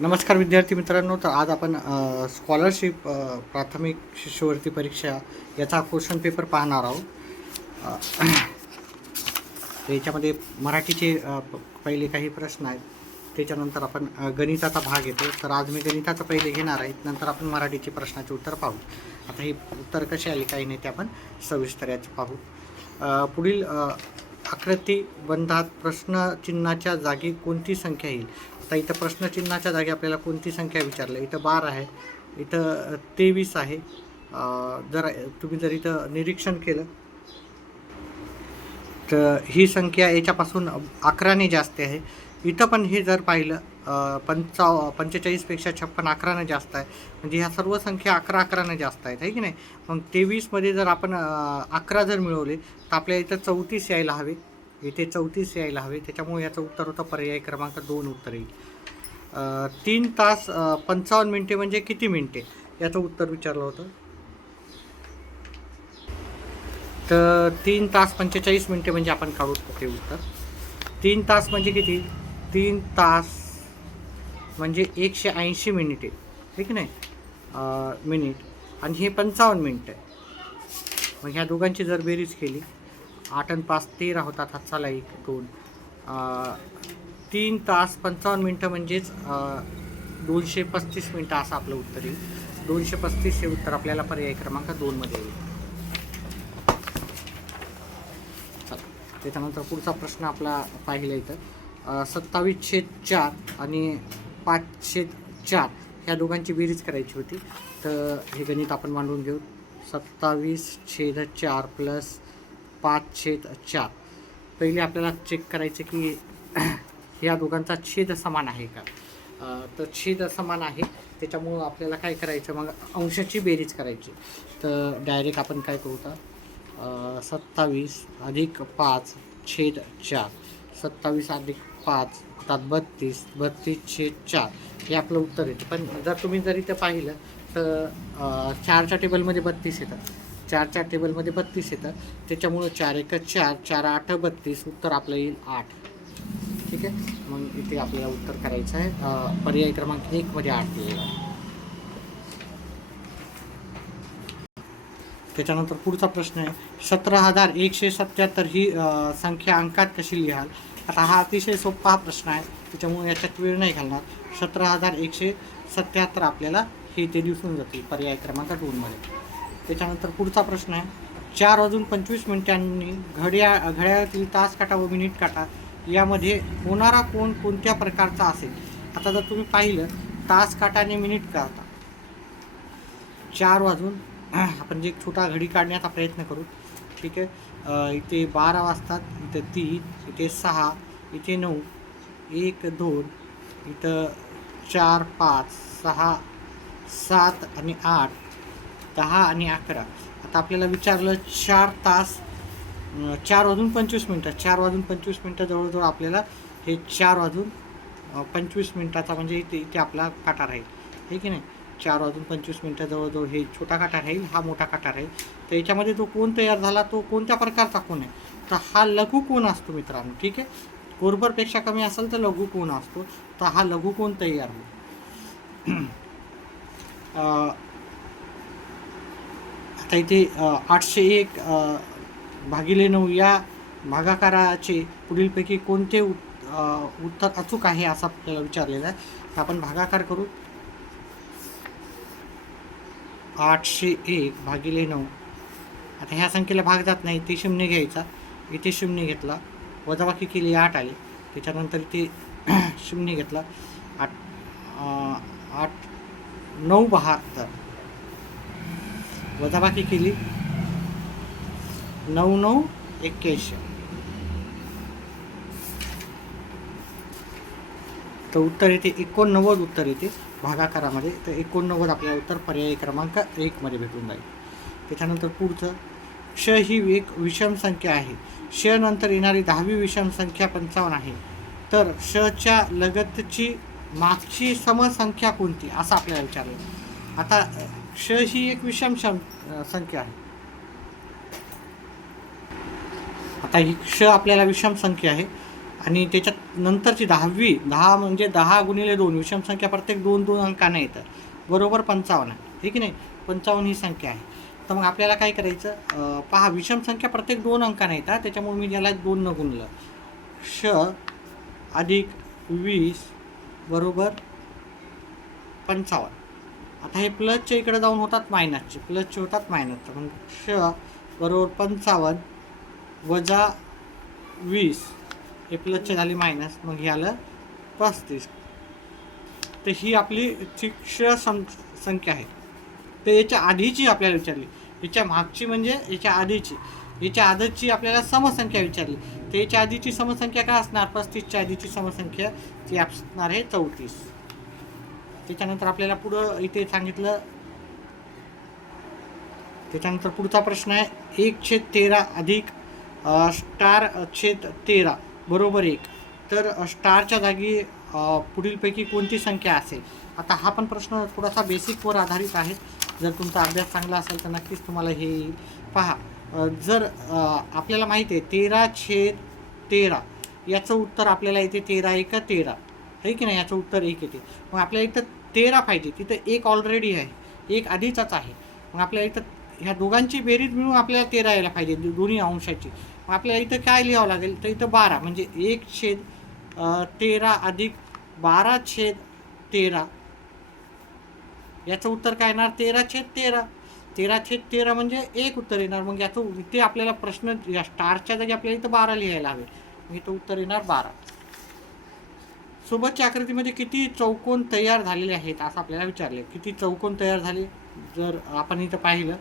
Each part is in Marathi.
नमस्कार विद्यार्थी मित्रांनो. तर आज आपण स्कॉलरशिप प्राथमिक शिष्यवृत्ती परीक्षा याचा क्वेश्चन पेपर पाहणार आहोत. तर याच्यामध्ये मराठीचे पहिले काही प्रश्न आहेत, त्याच्यानंतर आपण गणिताचा भाग येतो. तर आज मी गणिताचं पहिले घेणार आहे, नंतर आपण मराठीचे प्रश्नाचे उत्तर पाहू. आता हे उत्तर कसे आले काही नाही ते आपण सविस्तर याचं पाहू. पुढील आकृती बंधात प्रश्नचिन्हाच्या जागी कोणती संख्या येईल? आता इथं प्रश्नचिन्हाच्या जागी आपल्याला कोणती संख्या विचारली? इथं 12 आहे, इथं 23 आहे. तुम्ही जर इथं निरीक्षण केलं तर ही संख्या याच्यापासून 11ने जास्त आहे. इथं पण हे जर पाहिलं 45पेक्षा 56 11ने जास्त आहे. म्हणजे ह्या सर्व संख्या 11ने जास्त आहेत, आहे की नाही? मग 23मध्ये जर आपण 11 जर मिळवले तर आपल्याला इथं 34 यायला हवे, इथे 34 यायला हवे. त्याच्यामुळे याचं उत्तर होतं पर्याय क्रमांक 2 उत्तर येईल. 3 तास 55 मिनिटे म्हणजे किती मिनिटे याचं उत्तर विचारलं होतं. तर 3 तास 45 मिनिटे म्हणजे आपण काढू ते उत्तर. 3 तास म्हणजे किती? 3 तास म्हणजे 180 मिनिटे, ठीक नाही मिनिट, आणि हे 55 मिनिट आहे. मग ह्या दोघांची जर बेरीज केली, 8 आणि 5 13 होतात, हातचाला 1 2, 3 तास 55 मिनिटं म्हणजेच 235 मिनिटं असं आपलं उत्तर येईल. 235 हे उत्तर आपल्याला पर्याय क्रमांक 2 मध्ये येईल. त्याच्यानंतर पुढचा प्रश्न आपला पाहिला इथं 27/4 आणि 5/4 ह्या दोघांची बेरीज करायची होती. तर हे गणित आपण मांडून घेऊ. 27/4 प्लस 5/4. पहिले आपल्याला चेक करायचं की ह्या दोघांचा छेद समान आहे का. तर छेद समान आहे, त्याच्यामुळं आपल्याला काय करायचं, मग अंशाची बेरीज करायची. तर डायरेक्ट आपण काय करू तर 27 अधिक 5/4, 27 अधिक 5 होतात 32, 32/4 हे आपलं उत्तर येतं. पण जर इथं पाहिलं तर 4च्या टेबलमध्ये 32 येतं, 4च्या टेबलमध्ये 32 येतं. त्याच्यामुळं 4 1 4, 4 8 32, उत्तर आपलं येईल 8. ठीक आहे. मग इथे आपल्याला उत्तर करायचं आहे पर्याय क्रमांक 1 मध्ये 8 येईल. त्याच्यानंतर पुढचा प्रश्न आहे 17,177 ही संख्या अंकात कशी लिहाल? आता हा अतिशय सोपा प्रश्न आहे, त्याच्यामुळे याच्यात वेळ नाही घालणार. 17,177 आपल्याला हे ते दिसून जातील पर्याय क्रमांक 2 मध्ये. त्याच्यानंतर पुढचा प्रश्न आहे 4:25 घड्याळातील तास काटा व मिनिट काटा यामध्ये होणारा कोण कोणत्या प्रकारचा असेल? आता जर तुम्ही पाहिलं तास काटा आणि मिनिट काटा, 4 आपण जे छोटा घडी काढण्याचा प्रयत्न करू. ठीक आहे. इथे 12 वाजतात, इथं 3, इथे 6, इथे 9, 1 2, इथं 4 5 6 7 आणि 8 10 आणि 11. आता आपल्याला विचारलं 4 तास 4:25, 4:25 जवळजवळ आपल्याला हे 4:25 म्हणजे इथे आपला काटा राहील, हे की नाही? 4:25 जवळजवळ हे छोटा काटा राहील, हा मोठा काटा राहील. तर याच्यामध्ये जो कोण तयार झाला तो कोणत्या प्रकारचा कोण आहे? तर हा लघु कोण असतो मित्रांनो. ठीक आहे. कोरभरपेक्षा कमी असेल तर लघु कोण असतो. तर हा लघु कोण तयार होईल. आता इथे 801/9 या भागाकाराचे पुढीलपैकी कोणते उत्तर अचूक आहे असं आपल्याला विचारलेलं आहे. तर आपण भागाकार करू. 801/9. आता ह्या संख्येला भाग जात नाही, इथे 0 घ्यायचा, इथे 0 घेतला, वजाबाकी केली 8 आली. त्याच्यानंतर इथे 0 घेतला, 9/72, वजाबाकी केली 9×9=81. तर उत्तर येते 89 उत्तर येते भागाकारामध्ये. तर 89 आपल्याला उत्तर पर्याय क्रमांक 1 मध्ये भेटून जाईल. त्याच्यानंतर पुढचं श ही एक विषम संख्या आहे. श नंतर येणारी 10वी विषम संख्या 55 आहे. तर शच्या लगतची मागची समसंख्या कोणती असं आपल्याला विचारलं. आता श ही एक विषम संख्या आहे. आता ही श आपल्याला विषम संख्या आहे आणि त्याच्यात नंतरची 10 म्हणजे 10 गुणिले 2 विषम संख्या प्रत्येक 2 अंकाने येतं, बरोबर 55 आहे, ठीक नाही. 55 ही संख्या आहे. तर मग आपल्याला काय करायचं, पहा विषम संख्या प्रत्येक 2 अंकाने येतात, त्याच्यामुळे मी त्याला 2 न गुणलं. श अधिक 20 बरोबर 55. आता हे प्लसच्या इकडे जाऊन होतात मायनसचे, प्लसचे होतात मायनसचे. मग श बरोबर 55 वजा 20, हे प्लसचे झाले मायनस, मग हे आलं 35. तर ही आपली श संख्या आहे. तर याच्या आधीची आपल्याला विचारली, याच्या मागची म्हणजे याच्या आधीची, याच्या आधीची आपल्याला समसंख्या विचारली. तर याच्या आधीची समसंख्या काय असणार, 35च्या आधीची समसंख्या ती असणार आहे 34. त्याच्यानंतर आपल्याला पुढं इथे सांगितलं, त्याच्यानंतर पुढचा प्रश्न आहे 1/13 अधिक स्टार/13 बरोबर 1. तर स्टारच्या जागी पुढीलपैकी कोणती संख्या असेल. आता हा पण प्रश्न थोडासा बेसिकवर आधारित आहे. जर तुमचा अभ्यास चांगला असेल तर नक्कीच तुम्हाला हे येईल. पहा, जर आपल्याला माहिती आहे 13/13 याचं उत्तर आपल्याला येते 13×1=13, आहे की नाही, याचं उत्तर 1 येते. मग आपल्याला इथं 13 पाहिजे, तिथं 1 ऑलरेडी आहे, 1 आधीचाच आहे. मग आपल्याला इथं ह्या दोघांची बेरीज मिळून आपल्याला 13 यायला पाहिजे, दोन्ही अंशाची. मग आपल्याला इथं काय लिहावं लागेल, तर इथं 12 म्हणजे 1/13 अधिक 12/13 याचं उत्तर काय येणार, 13/13. 13/13 म्हणजे 1 उत्तर येणार. मग याचं इथे आपल्याला प्रश्न या स्टारच्या जागी आपल्याला इथं 12 लिहायला हवे, मग इथं उत्तर येणार 12. सोबतच्या आकृतीमध्ये किती चौकोन तयार झालेले आहेत असं आपल्याला विचारले. किती चौकोन तयार झाले, जर आपण इथं पाहिलं,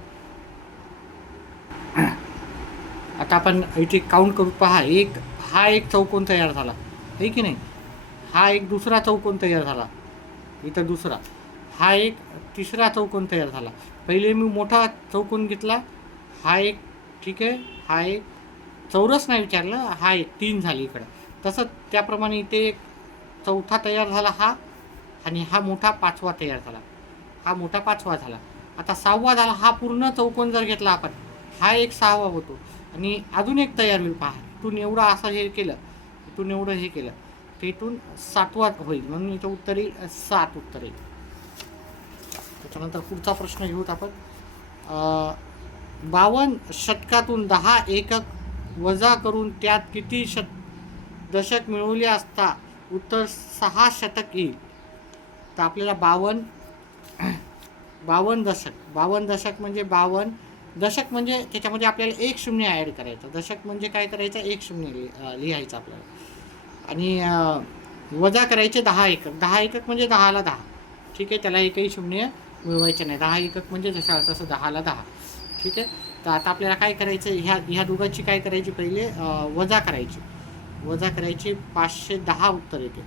आता आपण इथे काउंट करू. पहा, हा एक चौकोन तयार झाला, आहे की नाही. हा एक दुसरा चौकोन तयार झाला, इथं दुसरा. हा एक तिसरा चौकोन तयार झाला. पहिले मी मोठा चौकोन घेतला, हा एक, ठीक आहे. हा एक चौरस नाही विचारलं, हा एक 3 झाली इकडं. तसं त्याप्रमाणे इथे एक चौथा तयार झाला हा, आणि हा मोठा 5वा तयार झाला, हा मोठा 5वा झाला. आता 6वा झाला. हा पूर्ण चौकोन जर घेतला आपण, हा एक 6वा होतो, आणि अजून एक तयार होईल. पहा, इथून एवढं असं हे केलं, इथून एवढं हे केलं, तर इथून 7वा होईल, म्हणून इथं उत्तर येईल 7 उत्तर येईल. त्याच्यानंतर पुढचा प्रश्न घेऊत आपण. 52 शतकातून 10 एकक वजा करून त्यात किती दशक मिळवले असता उत्तर 6 शतक येईल. तर आपल्याला 52 दशक, 52 दशक म्हणजे 52 दशक म्हणजे त्याच्यामध्ये आपल्याला 1 शून्य ॲड करायचं. दशक म्हणजे काय करायचं, 1 शून्य लिहायचं आपल्याला, आणि वजा करायचे 10 एकक. 10 एकक म्हणजे 10ला 10, ठीक आहे. त्याला एकही शून्य मिळवायचे नाही. 10 एकक म्हणजे जसं तसं 10ला 10, ठीक आहे. तर आता आपल्याला काय करायचं, ह्या दोघांची काय करायची, पहिले वजा करायची. 510 उत्तर येते.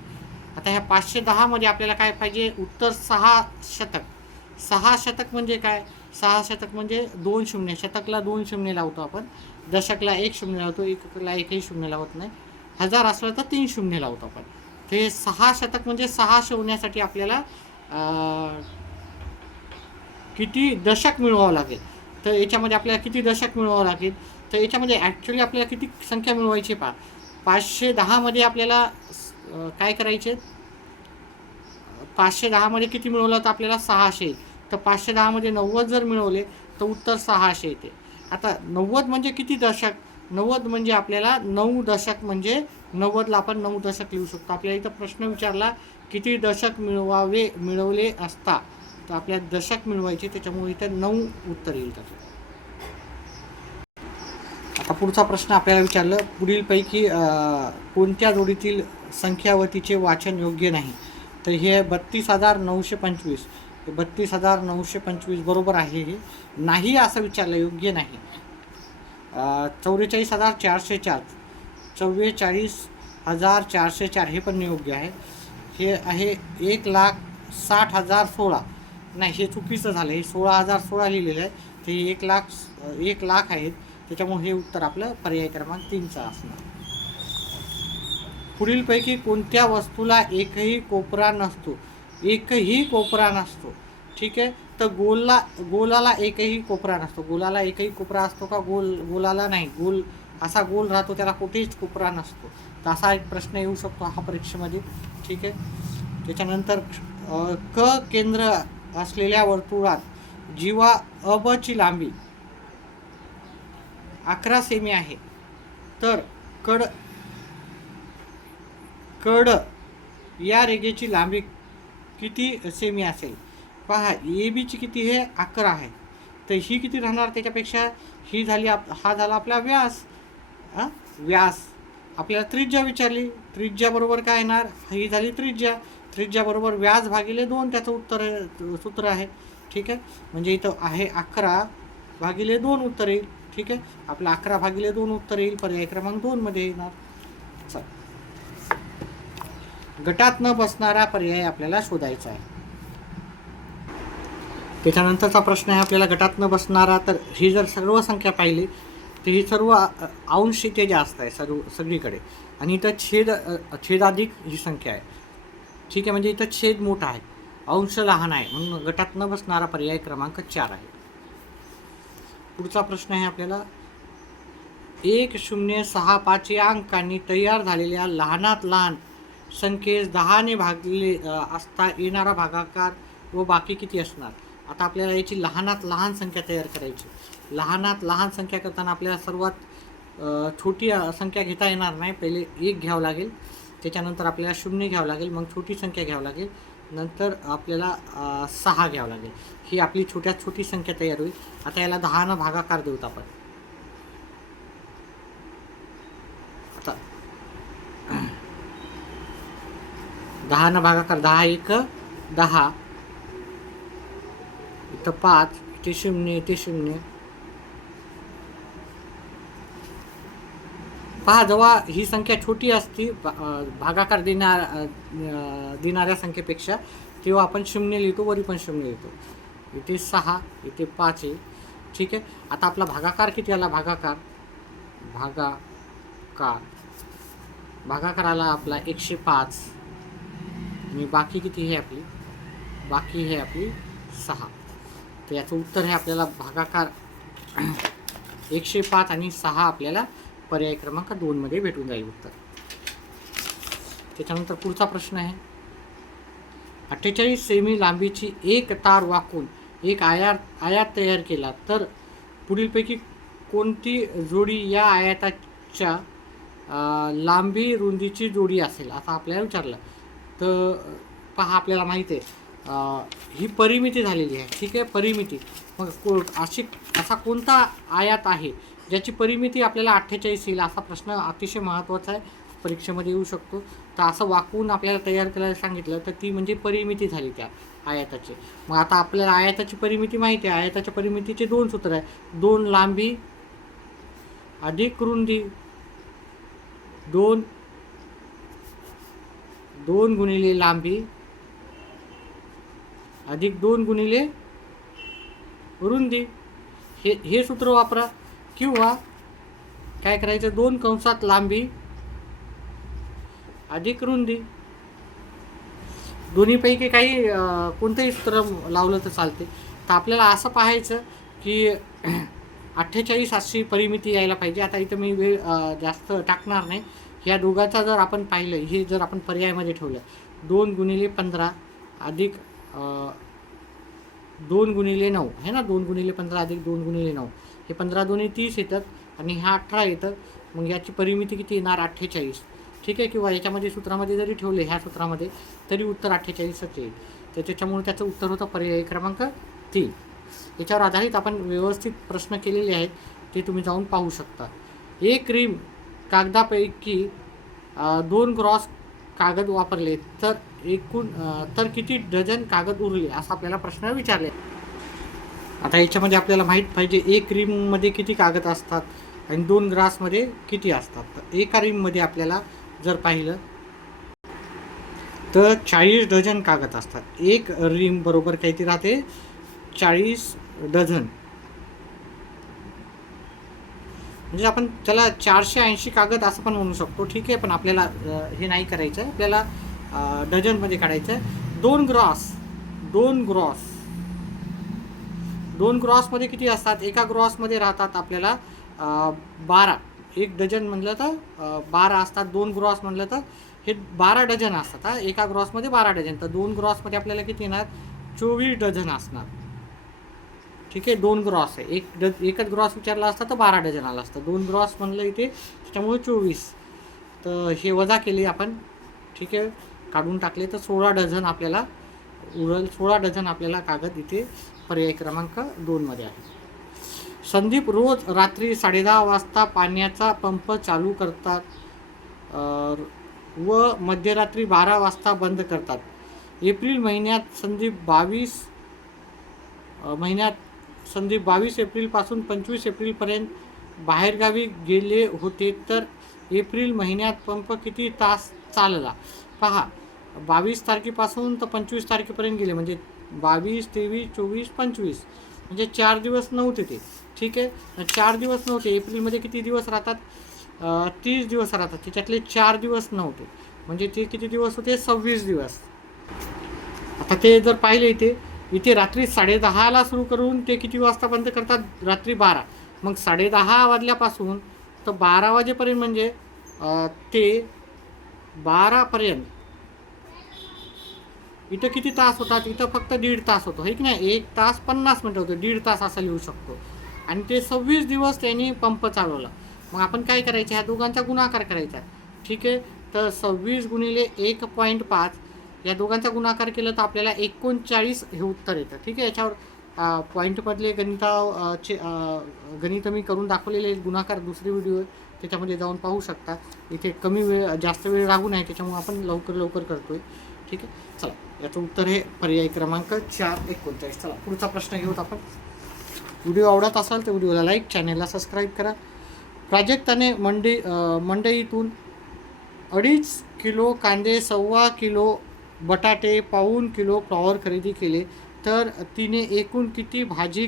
आता ह्या 510 आपल्याला काय पाहिजे, उत्तर 6 शतक. 6 शतक म्हणजे काय, 6 शतक म्हणजे 2 शून्य. शतकला 2 शून्य लावतो आपण, दशकला 1 शून्य लावतो, एककला एकही शून्य लावत नाही. 1000 असलं तर 3 शून्य लावतो आपण. ते 6 शतक म्हणजे 600 होण्यासाठी आपल्याला किती दशक मिळवावं लागेल. तर याच्यामध्ये आपल्याला किती दशक मिळवावं लागेल, तर याच्यामध्ये ॲक्च्युली आपल्याला किती संख्या मिळवायची. 510 आपल्याला काय करायचे, 510 किती मिळवलं तर आपल्याला 600. तर 510 90 जर मिळवले तर उत्तर 600 येते. आता 90 म्हणजे किती दशक, 90 म्हणजे आपल्याला 9 दशक, म्हणजे 90ला आपण 9 दशक लिहू शकतो. आपल्याला इथं प्रश्न विचारला किती दशक मिळवले असता, तर आपल्याला दशक मिळवायचे, त्याच्यामुळे इथं 9 उत्तर येईल त्याचं. आता पुढचा प्रश्न आपल्याला विचारलं, पुढीलपैकी कोणत्या जोडीतील संख्या व तिचे वाचन योग्य नाही. तर हे 32,925, 32,925 बरोबर आहे. हे नाही असं विचारलं, योग्य नाही. 44,404, 44,404 हे पण योग्य आहे. हे आहे 1,60,016, नाही हे चुकीचं झालं, हे 16,016 लिहिलेलं आहे. ते 1 लाख आहेत, त्याच्यामुळे हे उत्तर आपलं पर्याय क्रमांक 3चा असणार. पुढीलपैकी कोणत्या वस्तूला एकही कोपरा नसतो, एकही कोपरा नसतो, ठीक आहे. तर गोलाला एकही कोपरा नसतो. गोलाला एकही कोपरा असतो का, गोलाला नाही, गोल असा गोल राहतो, त्याला कुठेच कोपरा नसतो. तर असा एक प्रश्न येऊ शकतो हा परीक्षेमध्ये. ठीक आहे. त्याच्यानंतर क केंद्र असलेल्या वर्तुळात जीवा अबची लांबी 11 सेमी आहे, तर कड कड या रेघेची लांबी किती सेमी असेल? पहा, ए बीची किती आहे? 11 आहे. तर ही किती राहणार त्याच्यापेक्षा? ही झाली हा झाला आपला व्यास. व्यास आपल्याला त्रिज्या विचारली. त्रिज्या बरोबर काय येणार? ही झाली त्रिज्या. त्रिज्या बरोबर व्यास भागिले 2 त्याचं उत्तर सूत्र आहे. ठीक आहे. म्हणजे इथं आहे 11 भागिले 2 उत्तर येईल. ठीक आहे. आपलं 11 भागिले 2 उत्तर येईल. पर्याय क्रमांक 2 मध्ये येणार. चल, गटात न बसणारा पर्याय आपल्याला शोधायचा आहे. त्याच्यानंतरचा प्रश्न आहे आपल्याला गटात न बसणारा. तर ही जर सर्व संख्या पाहिली तर ही सर्व अंश इथे जास्त आहे सगळीकडे, आणि इथं छेदाधिक ही संख्या आहे. ठीक आहे. म्हणजे इथं छेद मोठा आहे, अंश लहान आहे, म्हणून गटात न बसणारा पर्याय क्रमांक 4 आहे. पुढचा प्रश्न आहे आपल्याला 1065 या अंकांनी तयार झालेल्या लहानात लहान संख्येस 10 ने भागले असता येणारा भागाकार व बाकी किती असणार? आता आपल्याला याची लहानात लहान संख्या तयार करायची. लहानात लहान संख्या करताना आपल्याला सर्वात छोटी संख्या घेता येणार नाही. पहिले 1 घ्यावं लागेल, त्याच्यानंतर आपल्याला 0 घ्यावं लागेल, मग छोटी संख्या घ्यावं लागेल, नंतर आपल्याला 6 घ्यावं लागेल. ही आपली छोट्यात छोटी संख्या तयार होईल. आता याला 10 न भागाकार देऊत आपण. आता 10 न भागाकार, 10 1 10, इथं 5, इथे 0, इथे 0. पहा, जेव्हा ही संख्या छोटी असती भागाकार देणाऱ्या संख्येपेक्षा, तेव्हा आपण 0 लिहितो, वरी पण 0 लिहितो. इथे 6, इथे 5 आहे. ठीक आहे. आता आपला भागाकार किती आला? भागाकार आला आपला 105, आणि बाकी किती आहे आपली? बाकी आहे आपली 6. तर याचं उत्तर आहे आपल्याला भागाकार 105 आणि 6 आपल्याला पर्याय क्रमांक 2 मध्ये भेटून जाईल उत्तर. त्याच्यानंतर पुढचा प्रश्न आहे 48 सेमी लांबीची एक तार वाकून एक आयात तयार केला, तर पुढीलपैकी कोणती जोडी या आयाताच्या लांबी रुंदीची जोडी असेल? आता आपल्याला विचारलं. तर पहा, आपल्याला माहिती आहे ही परिमिती झालेली आहे. ठीक आहे. परिमिती. मग असा कोणता आयात आहे ज्याची परिमिती आपल्याला 48 येईल? असा प्रश्न अतिशय महत्त्वाचा आहे, परीक्षेमध्ये येऊ शकतो. तर असं वाकवून आपल्याला तयार करायला सांगितलं तर ती म्हणजे परिमिती झाली त्या आयताची. मग आता आपल्याला आयताची परिमिती माहिती आहे. आयताच्या परिमितीचे 2 सूत्र आहे. 2 लांबी अधिक रुंदी, 2 गुणिले लांबी अधिक 2 गुणिले रुंदी. हे सूत्र वापरा, किंवा काय करायचं, 2 कंसात लांबी अधिक रुंदी. दोन्हीपैकी काही कोणतंही सूत्र लावलं तर चालते. तर आपल्याला असं पाहायचं की 48 अशी परिमिती यायला पाहिजे. आता इथं मी वेळ जास्त टाकणार नाही. ह्या दोघांचा जर आपण पाहिलं, हे जर आपण पर्यायामध्ये ठेवलं, 2 गुणिले 15 अधिक 2 गुणिले 9 है ना, 2 गुणिले 15 अधिक 2 गुणिले 9, हे 15 दोन्ही 30 येतात, आणि ह्या 18 येतात. मग याची परिमिती किती येणार? 48. ठीक आहे. किंवा याच्यामध्ये सूत्रामध्ये जरी ठेवले, ह्या सूत्रामध्ये, तरी उत्तर 48च येईल. तर त्याच्यामुळे त्याचं उत्तर होतं पर्याय क्रमांक 3. याच्यावर आधारित आपण व्यवस्थित प्रश्न केलेले आहेत, ते तुम्ही जाऊन पाहू शकता. एक रिम कागदापैकी 2 ग्रॉस कागद वापरले तर किती डझन कागद उरले, असा आपल्याला प्रश्न विचारले. आता याच्यामध्ये आपल्याला माहीत पाहिजे 1 रिममध्ये किती कागद असतात आणि 2 ग्रासमध्ये किती असतात. तर एका रिममध्ये आपल्याला जर पाहिलं तर 40 डझन कागद असतात. 1 रिम बरोबर किती राहते? 40 डझन. म्हणजे आपण त्याला 480 कागद असं पण म्हणू शकतो. ठीक आहे. पण आपल्याला हे नाही करायचं आहे, आपल्याला डझनमध्ये काढायचं आहे. 2 ग्रॉसमध्ये किती असतात? एका ग्रॉसमध्ये राहतात आपल्याला 12. एक डझन म्हणलं तर 12 असतात, 2 ग्रॉस म्हणलं तर हे 12 डझन असतात. एका ग्रॉसमध्ये 12 डझन, तर 2 ग्रॉसमध्ये आपल्याला किती येणार, 24 डझन असणार. ठीक आहे, 2 ग्रॉस आहे, एकच ग्रॉस विचारला असता तर 12 डझन आला असतं, 2 ग्रॉस म्हणलं इथे त्याच्यामुळे 24. तर हे वजा केले आपण. ठीक आहे, काढून टाकले तर 16 डझन आपल्याला उरल. 16 डझन आपल्याला कागद इथे पर्याय क्रमांक 2 मध्ये आहे. संदीप रोज रात्री 10:30 वाजता पाण्याचा पंप चालू करतात व मध्यरात्री 12 वाजता बंद करतात. एप्रिल महिन्यात संदीप 22 एप्रिलपासून 25 एप्रिलपर्यंत बाहेरगावी गेले होते, तर एप्रिल महिन्यात पंप किती तास चालला. पहा, 22 तारखेपासून तर 25 तारखेपर्यंत गेले, म्हणजे 22, 23, 24, 25, म्हणजे 4 दिवस नव्हते ते. ठीक आहे, 4 दिवस नव्हते. एप्रिलमध्ये किती दिवस राहतात, 30 दिवस राहतात, त्याच्यातले 4 दिवस नव्हते, म्हणजे ते किती दिवस होते, 26 दिवस. आता ते जर पाहिले इथे रात्री 10:30ला सुरू करून ते किती वाजता बंद करतात, रात्री 12. मग 10:30 वाजल्यापासून तर 12 वाजेपर्यंत, म्हणजे ते 12पर्यंत इथं किती तास होतात, इथं फक्त 1.5 तास होतो, हे की नाही, 1 तास 50 मिनटं होतं, 1.5 तास असं लिहू शकतो. आणि ते 26 दिवस त्यांनी पंप चालवला. मग आपण काय करायचं, ह्या दोघांचा गुणाकार करायचा. ठीक आहे, तर 26 गुणिले 1.5 या दोघांचा गुणाकार केलं तर आपल्याला 39 हे उत्तर येतं. ठीक आहे, याच्यावर पॉईंटमधले गणित मी करून दाखवलेले गुणाकार दुसरी व्हिडिओ त्याच्यामध्ये जाऊन पाहू शकता. इथे कमी वेळ जास्त वेळ लागू नाही, त्याच्यामुळे आपण लवकर करतोय. ठीक आहे, चला, याचं उत्तर हे पर्याय क्रमांक 4, 39. चला, पुढचा प्रश्न घेऊत आपण. व्हिडिओ आवडत असाल तर व्हिडिओला लाईक, चॅनेलला सबस्क्राईब करा. प्राजक्ताने मंडईतून 2.5 किलो कांदे, 1.25 किलो बटाटे, 1.25 किलो फ्लॉवर खरेदी केले, तर तिने एकूण किती भाजी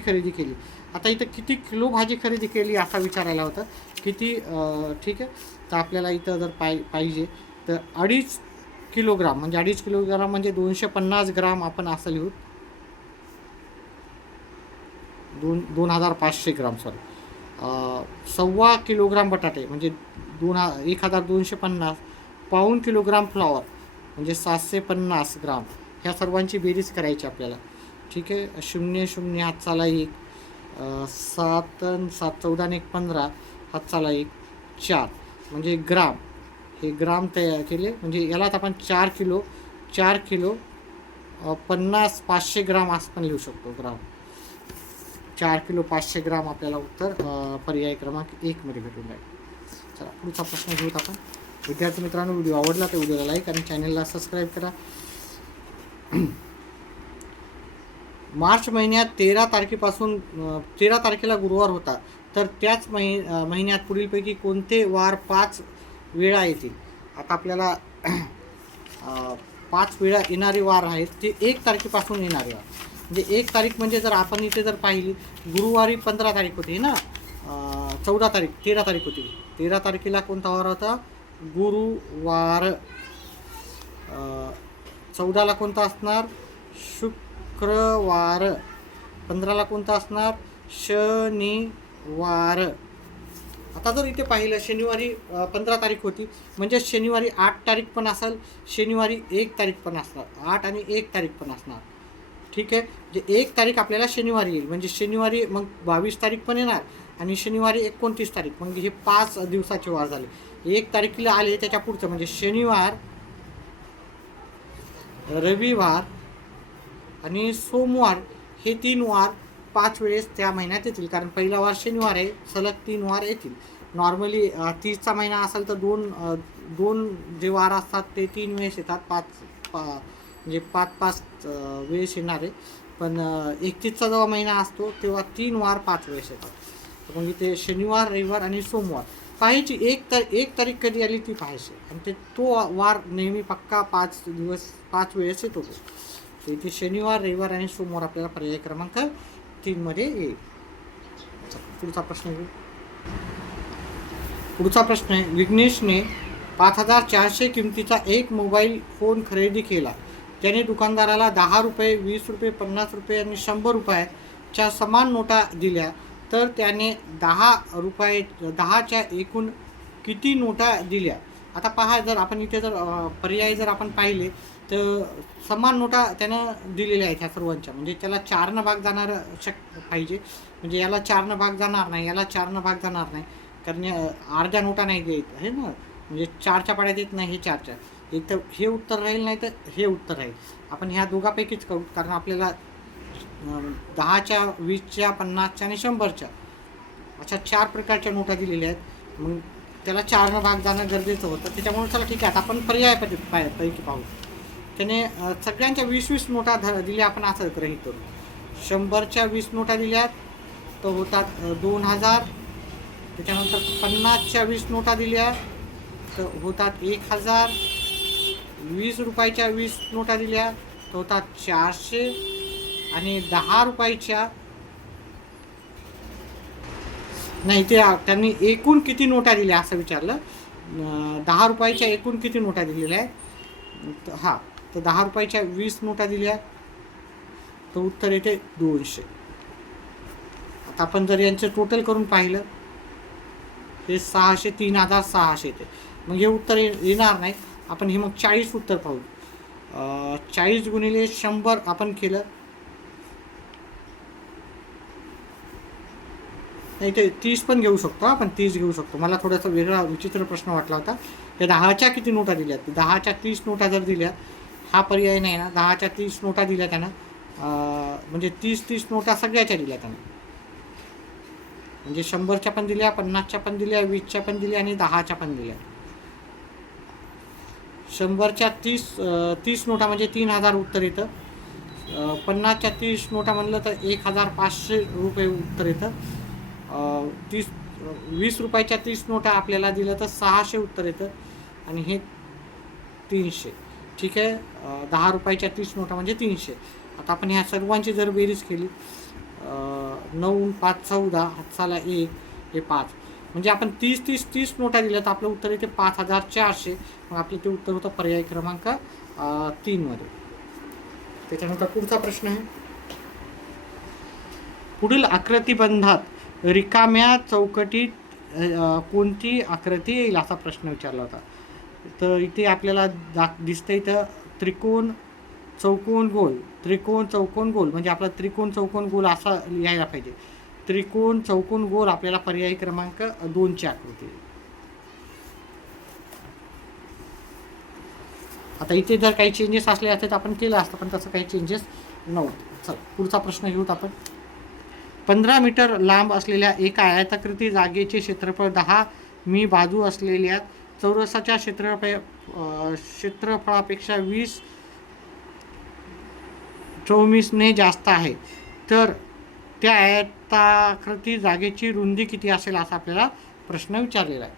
खरेदी केली. आता इथं किती किलो भाजी खरेदी केली असा विचारायला होतं, किती. ठीक आहे, तर आपल्याला इथं जर पाहिजे तर 2.5 किलोग्राम, म्हणजे 2.5 किलोग्राम म्हणजे 250 ग्राम आपण असं लिहू, 2500 ग्राम, सॉरी. 1.25 किलोग्राम बटाटे म्हणजे 1250, 1.25 किलोग्राम फ्लॉवर म्हणजे 750 ग्राम. ह्या सर्वांची बेरीज करायची आपल्याला. ठीक आहे, 0 0 हातचाला 1, 7 7 14 1 15 हातचाला 1, 4 म्हणजे ग्राम. हे ग्राम तयार केले, म्हणजे यालाच आपण 4 किलो 50 500 ग्राम असं पण लिहू शकतो. ग्राम 4 किलो 500 ग्राम आपल्याला उत्तर पर्याय क्रमांक 1 मध्ये भेटून जाईल. चला, पुढचा प्रश्न घेऊत आपण. विद्यार्थी मित्रांनो, व्हिडिओ आवडला तर व्हिडिओला लाईक आणि चॅनलला सबस्क्राईब करा. मार्च महिन्यात 13 तारखेला गुरुवार होता, तर त्याच महिन्यात पुढीलपैकी कोणते वार 5 वेळा येतील. आता आपल्याला 5 वेळा येणारे वार आहेत ते 1 तारखेपासून येणारे वार. म्हणजे 1 तारीख म्हणजे जर आपण इथे जर पाहिली, गुरुवारी 15 तारीख होती ना, 13 तारीख होती. 13 तारखेला कोणता वार होता, गुरुवार. 14ला कोणता असणार, शुक्रवार. 15ला कोणता असणार, शनिवार. आता जर इथे पाहिलं, शनिवारी 15 तारीख होती, म्हणजे शनिवारी 8 तारीख पण असेल, शनिवारी 1 तारीख पण असणार, 8 आणि 1 तारीख पण असणार. ठीक आहे, म्हणजे 1 तारीख आपल्याला शनिवारी येईल, म्हणजे शनिवारी मग 22 तारीख पण येणार आणि शनिवारी 29 तारीख. मग हे 5 दिवसाचे वार झाले. 1 तारखेला आले त्याच्या पुढचं म्हणजे शनिवार, रविवार आणि सोमवार, हे 3 वार 5 वेळेस त्या महिन्यात येतील. कारण पहिला वार शनिवार आहे, सलग 3 वार येतील. नॉर्मली 30चा महिना असेल तर दोन जे वार असतात ते 3 वेळेस येतात, म्हणजे 5 वेळेस येणार आहे. पण 31चा जेव्हा महिना असतो तेव्हा 3 वार 5 वेळेस येतात. तर मग इथे शनिवार, रविवार आणि सोमवार पाहायची. 1 तारीख कधी आली ती पाहायची, आणि तो वार नेहमी पक्का 5 वेळेस येतो. तर इथे शनिवार, रविवार आणि सोमवार आपल्याला पर्याय क्रमांक 3 मध्ये येईल. पुढचा प्रश्न घेऊ. पुढचा प्रश्न आहे, विघ्नेशने 5400 किमतीचा एक मोबाईल फोन खरेदी केला. त्याने दुकानदाराला 10 रुपये, 20 रुपये, 50 रुपये आणि 100 रुपयाच्या समान नोटा दिल्या. तर त्याने 10 रुपये 10च्या एकूण किती नोटा दिल्या. आता पहा, जर आपण इथे जर पर्याय जर आपण पाहिले तर समान नोटा त्यानं दिलेल्या आहेत ह्या सर्वांच्या, म्हणजे त्याला 4नं भाग जाणार पाहिजे. म्हणजे याला 4नं भाग जाणार नाही, याला 4नं भाग जाणार नाही, कारण अर्ध्या नोटा नाही देत आहे ना, म्हणजे 4च्या पाड्यात येत नाही हे 4च्या. एक तर हे उत्तर राहील, नाही तर हे उत्तर राहील. आपण ह्या दोघापैकीच करू, कारण आपल्याला 10च्या 20च्या 50च्या आणि 100च्या अशा 4 प्रकारच्या नोटा दिलेल्या आहेत. मग त्याला 4नं भाग जाणं गरजेचं होतं. त्याच्यामुळे चला ठीक आहे, आता आपण पर्याय पैकी पाहू. त्याने सगळ्यांच्या 20-20 नोटा दिल्या, आपण असं गृहीत करू. 100च्या 20 नोटा दिल्यात तर होतात 2000. त्याच्यानंतर 50च्या 20 नोटा दिल्या तर होतात 1000. 20 रुपयाच्या 20 नोटा दिल्या तर होतात 400. आणि 10 रुपयाच्या नाही, ते त्यांनी एकूण किती नोटा दिल्या असं विचारलं. 10 रुपयाच्या एकूण किती नोटा दिलेल्या आहेत. हां, तर 10 रुपयाच्या 20 नोटा दिल्या तर उत्तर येते 200. आता आपण जर यांचं टोटल करून पाहिलं हे 600, 3600 येते. मग हे उत्तर येणार नाही. आपण हे मग 40 उत्तर पाहू. 40 गुणिले 100 आपण केलं, नाही ते 30 पण घेऊ शकतो. आपण 30 घेऊ शकतो. मला थोडासा वेगळा विचित्र प्रश्न वाटला होता. या 10च्या किती नोटा दिल्यात. 10च्या 30 नोटा जर दिल्या, हा पर्याय नाही ना. 10च्या 30 नोटा दिल्या त्यानं, म्हणजे 30 नोटा सगळ्याच्या दिल्या त्यानं, म्हणजे 100च्या पण दिल्या, 50च्या पण दिल्या, 20च्या पण दिल्या आणि 10च्या पण दिल्या. 100च्या 30 नोटा म्हणजे 3000 उत्तर येतं. 50च्या 30 नोटा म्हणलं तर 1500 रुपये उत्तर येतं. 20 रुपयाच्या 30 नोटा आपल्याला दिलं तर 600 उत्तर येतं. आणि हे 300. ठीक आहे. 10 रुपयाच्या 30 नोटा म्हणजे 300. आता आपण ह्या सर्वांची जर बेरीज केली, 9 5 14, हातचाला 1 हे 5, म्हणजे आपण 30 नोटा दिल्या तर आपलं उत्तर येते 5400. मग आपलं ते उत्तर होतं पर्याय क्रमांक 3 मध्ये. त्याच्यानंतर पुढचा प्रश्न आहे, पुढील आकृतिबंधात रिकाम्या चौकटीत कोणती आकृती येईल असा प्रश्न विचारला होता. तर इथे आपल्याला दिसतं इथं त्रिकोण चौकोन गोल, त्रिकोण चौकोन गोल, म्हणजे आपला त्रिकोण चौकोन गोल असा लिहायला पाहिजे. त्रिकोण चौकोन गोल आपल्याला पर्याय क्रमांक 2ची आकृती. आता इथे जर काही चेंजेस असले असते तर आपण केलं असतं, पण तसं काही चेंजेस नव्हतं. चल पुढचा प्रश्न घेऊत आपण. 15 मीटर लांब असलेल्या एका आयताकृती जागेचे क्षेत्रफळ 10 मी बाजू असलेल्या चौरसाच्या क्षेत्रफळापेक्षा 24ने जास्त आहे. तर त्या आयताकृती जागेची रुंदी किती असेल असा आपल्याला प्रश्न विचारलेला आहे.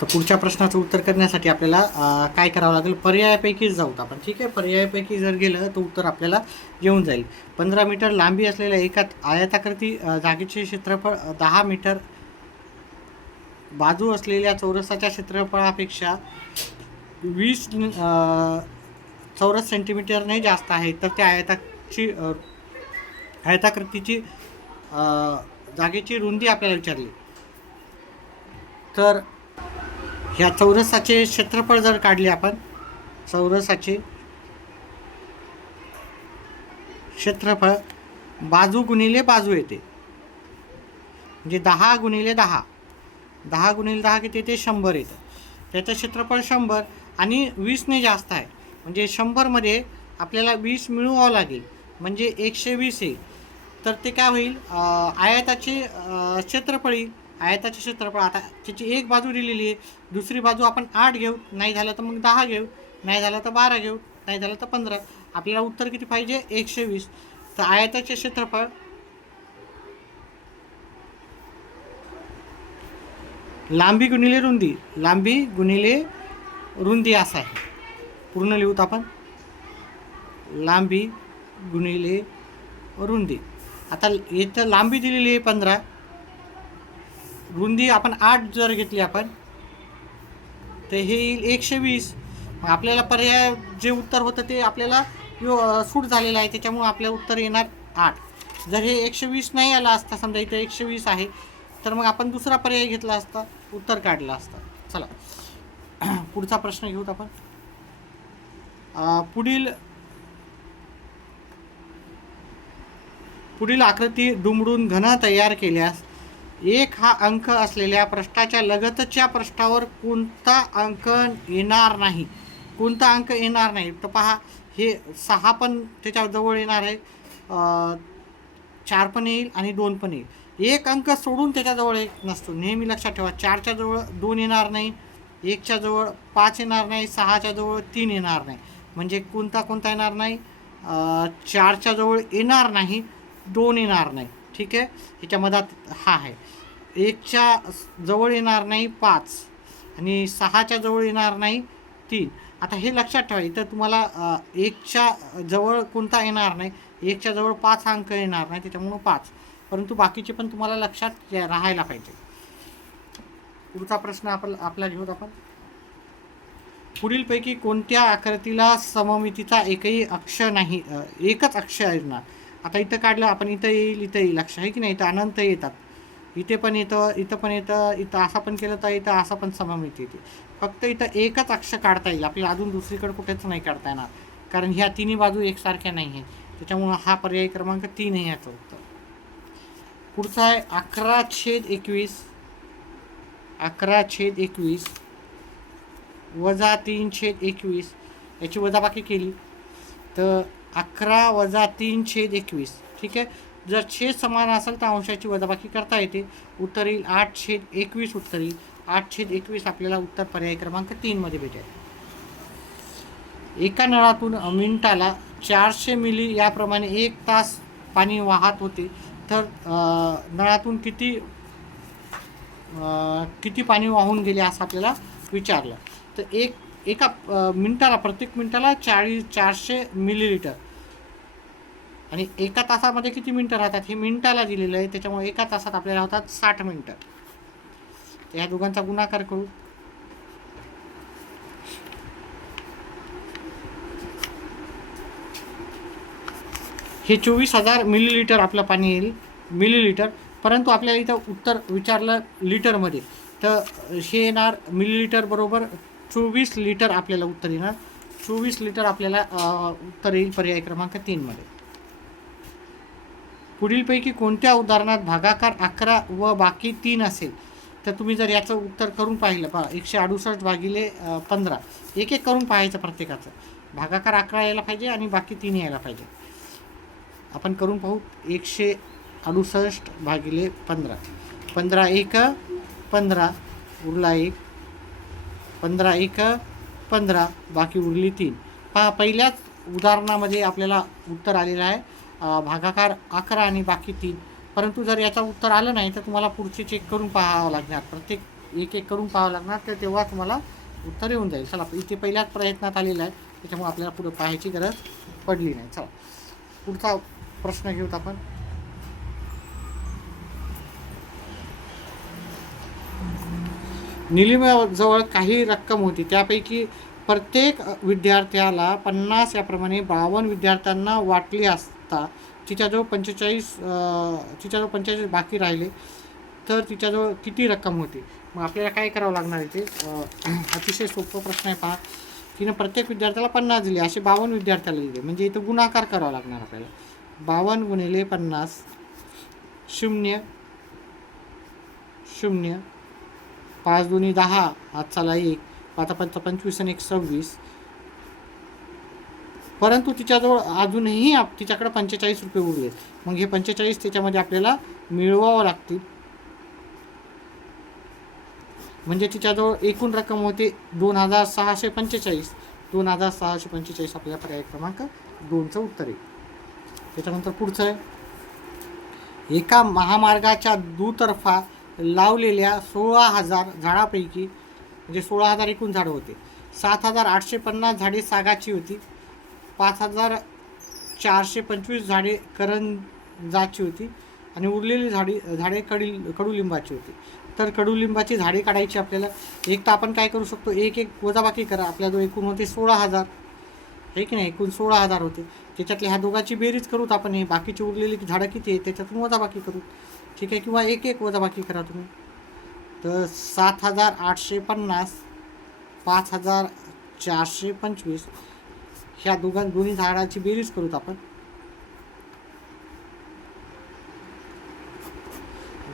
तर पुढच्या प्रश्नाचं उत्तर करण्यासाठी आपल्याला काय करावं लागेल, पर्यायापैकीच जाऊ आपण. ठीक आहे. पर्यायापैकी जर गेलं तर उत्तर आपल्याला येऊन जाईल. 15 मीटर लांबी असलेल्या एका आयताकृती जागेचे क्षेत्रफळ 10 मीटर बाजू असलेल्या चौरसाच्या क्षेत्रफळापेक्षा 20 चौरस सेंटीमीटरने जास्त आहे. तर त्या आयताकृतीची जागेची रुंदी आपल्याला विचारली. तर ह्या चौरसाचे क्षेत्रफळ जर काढले आपण, चौरसाचे क्षेत्रफळ बाजू गुणिले बाजू येते, म्हणजे 10 गुणिले 10, 10 गुणिले 10 किती येते, 100 येतं. त्याचं क्षेत्रफळ 100 आणि 20ने जास्त आहे, म्हणजे 100मध्ये आपल्याला 20 मिळवावं लागेल, म्हणजे 120 येईल. तर ते काय होईल, आयताचे क्षेत्रफळ येईल. आयताचे क्षेत्रफळ, आता त्याची एक बाजू दिलेली आहे, दुसरी बाजू आपण 8 घेऊ, नाही झालं तर मग 10 घेऊ, नाही झालं तर 12 घेऊ, नाही झालं तर 15. आपल्याला उत्तर किती पाहिजे, 120. तर आयताचे क्षेत्रफळ लांबी गुणिले रुंदी, लांबी गुणिले रुंदी असा आहे. पूर्ण लिहूत आपण, लांबी गुणिले रुंदी. आता इथं लांबी दिलेली आहे 15, रुंदी आपण 8 जर घेतली आपण तर हे येईल 120. आपल्याला पर्याय जे उत्तर होतं ते आपल्याला सूट झालेलं आहे, त्याच्यामुळे आपल्याला उत्तर येणार 8. जर हे 120 नाही आला असता, समजा इथं 120 आहे, तर मग आपण दुसरा पर्याय घेतला असता, उत्तर काढलं असतं. चला पुढचा प्रश्न घेऊत आपण. पुढील आकृती दुमडून घन तयार केल्यास 1 हा अंक असलेल्या पृष्ठाच्या लगतच्या पृष्ठावर कोणता अंक येणार नाही? कोणता अंक येणार नाही? तर पहा, हे 6 पण त्याच्या जवळ येणार आहे, 4 पण येईल आणि 2 पण येईल. एक अंक सोडून त्याच्याजवळ एक नसतो, नेहमी लक्षात ठेवा. 4च्या जवळ 2 येणार नाही, 1च्या जवळ 5 येणार नाही, 6च्या जवळ 3 येणार नाही. म्हणजे कोणता येणार नाही? 4च्या जवळ येणार नाही, 2 येणार नाही. ठीक आहे, ह्याच्या मधात हा आहे. 1च्या जवळ येणार नाही 5 आणि 6च्या जवळ येणार नाही 3. आता हे लक्षात ठेवा, इथं तुम्हाला 1च्या जवळ कोणता येणार नाही, 1च्या जवळ 5 अंक येणार नाही, त्याच्यामुळं 5. परंतु बाकीचे पण तुम्हाला लक्षात राहायला पाहिजे. पुढचा प्रश्न आपला घेऊत आपण. पुढीलपैकी कोणत्या आकृतीला सममितीचा एकच अक्ष येणार? आता इथं काढलं आपण, इथं येईल अक्ष आहे की नाही, इथं अनंत येतात, इथे पण येतं, इथं पण येतं, इथं असं पण केलं तर इथं असं पण सममिती येते. फक्त इथं एकच अक्ष काढता येईल आपल्याला, अजून दुसरीकडे कुठेच नाही काढता येणार, कारण ह्या तिन्ही बाजू एकसारख्या नाही आहेत. त्याच्यामुळं हा पर्याय क्रमांक 3 आहे याचं उत्तर. पुढचा आहे 11/21 11/21 वजा 3/21. याची वजाबाकी केली तर 11 वजा 3/21. ठीक आहे, जर छेद समान असेल तर अंशाची वजाबाकी करता येते. उत्तर येईल 8/21 उत्तर येईल. 8/21 आपल्याला उत्तर पर्याय क्रमांक 3 मध्ये भेटेल. एका नळातून मिनिटाला 400 मिली याप्रमाणे 1 तास पाणी वाहत होते, तर नळातून किती पाणी वाहून गेले असं आपल्याला विचारलं. तर एका मिनिटाला, प्रत्येक मिनिटाला 400 मिलीलिटर, आणि एका तासामध्ये किती मिनटं राहतात हे मिनिटाला दिलेलं आहे, त्याच्यामुळे एका तासात आपल्याला होतात 60 मिनटं. तर ह्या दोघांचा गुणाकार करू. हे 24,000 मिलीलिटर आपलं पाणी येईल, मिलीलिटर. परंतु आपल्याला इथं उत्तर विचारलं लिटरमध्ये, तर हे येणार मिलीलिटर बरोबर 24 लिटर आपल्याला उत्तर येणार. 24 लिटर आपल्याला उत्तर येईल पर्याय क्रमांक 3 मध्ये. पुढीलपैकी कोणत्या उदाहरणात भागाकार 11 व बाकी 3 असेल? तर तुम्ही जर याचं उत्तर करून पाहिलं, पहा 168 भागिले 15, एक करून पाहायचं प्रत्येकाचं. भागाकार 11 यायला पाहिजे आणि बाकी 3 यायला पाहिजे. आपण करून पाहू. 168 भागिले 15, 15 1 15 उरला 1, 15 1 15 बाकी उरली 3. पहा, पहिल्याच उदाहरणामध्ये आपल्याला उत्तर आलेलं आहे भागाकार 11 आणि बाकी 3. परंतु जर याचं उत्तर आलं नाही तर तुम्हाला पुढचे चेक करून पाहावं लागणार, प्रत्येक एक करून पाहावं लागणार, तर तेव्हा तुम्हाला उत्तर येऊन जाईल. चला, इथे पहिल्याच प्रयत्नात आलेला आहे, त्याच्यामुळे आपल्याला पुढे पाहायची गरज पडली नाही. चला पुढचा प्रश्न घेऊत आपण. निलिमाजवळ काही रक्कम होती, त्यापैकी प्रत्येक विद्यार्थ्याला 50 याप्रमाणे 52 विद्यार्थ्यांना वाटली असता तिच्याजवळ 45 बाकी राहिले, तर तिच्याजवळ किती रक्कम होती? मग आपल्याला काय करावं लागणार इथे? अतिशय सोपं प्रश्न आहे. पहा, तिनं प्रत्येक विद्यार्थ्याला 50 दिले, असे 52 विद्यार्थ्याला दिले, म्हणजे इथं गुणाकार करावा लागणार आपल्याला. 52 गुणिले 50, 0 0, 5 दुनी 10, हात चाला 1, 5 5 25 आणि 1 26. परंतु तिच्याजवळ अजूनही तिच्याकडे 45 रुपये उरले. मग हे 45 त्याच्यामध्ये आपल्याला मिळवावं लागतील. म्हणजे तिच्याजवळ एकूण रक्कम होते 2645. 2645 आपल्याला पर्याय क्रमांक 2चं उत्तर आहे. त्याच्यानंतर पुढचं आहे, एका महामार्गाच्या दुतर्फा लावलेल्या 16,000 झाडापैकी, म्हणजे 16,000 एकूण झाडं होते, 7,850 झाडे सागाची होती, 5,425 झाडे करंजाची होती आणि उरलेली झाडे कडुलिंबाची होती. तर कडुलिंबाची झाडे काढायची आपल्याला. एक तर आपण काय करू शकतो, एक वजाबाकी करा. आपल्याजवळ एकूण होते 16,000, आहे की नाही, एकूण 16,000 होते. त्याच्यातले ह्या दोघांची बेरीज करूत आपण, हे बाकीची उरलेली झाडं किती आहे त्याच्यातून वजाबाकी करू. ठीक आहे, किंवा एक एक वजाबाकी करा तुम्ही. तर 7,850 5,425 ह्या दोन्ही झाडाची बेरीज करूत आपण.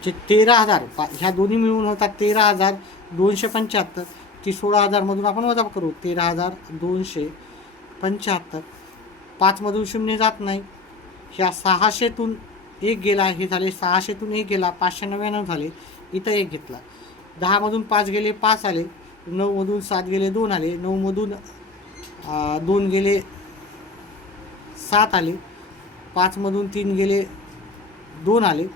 जे 13,000 ह्या दोन्ही मिळून होतात 13,275. ती 16,000मधून आपण वजा करू. 13,275. 5मधून शून्य जात नाही. ह्या 600तून एक गेला, हे झाले 600तून एक गेला, 599 झाले. इथं एक घेतला. 10मधून 5 गेले 5 आले. 9मधून 7 गेले 2 आले. 9मधून 2 गेले 7 आले. 5मधून 3 गेले 2 आले.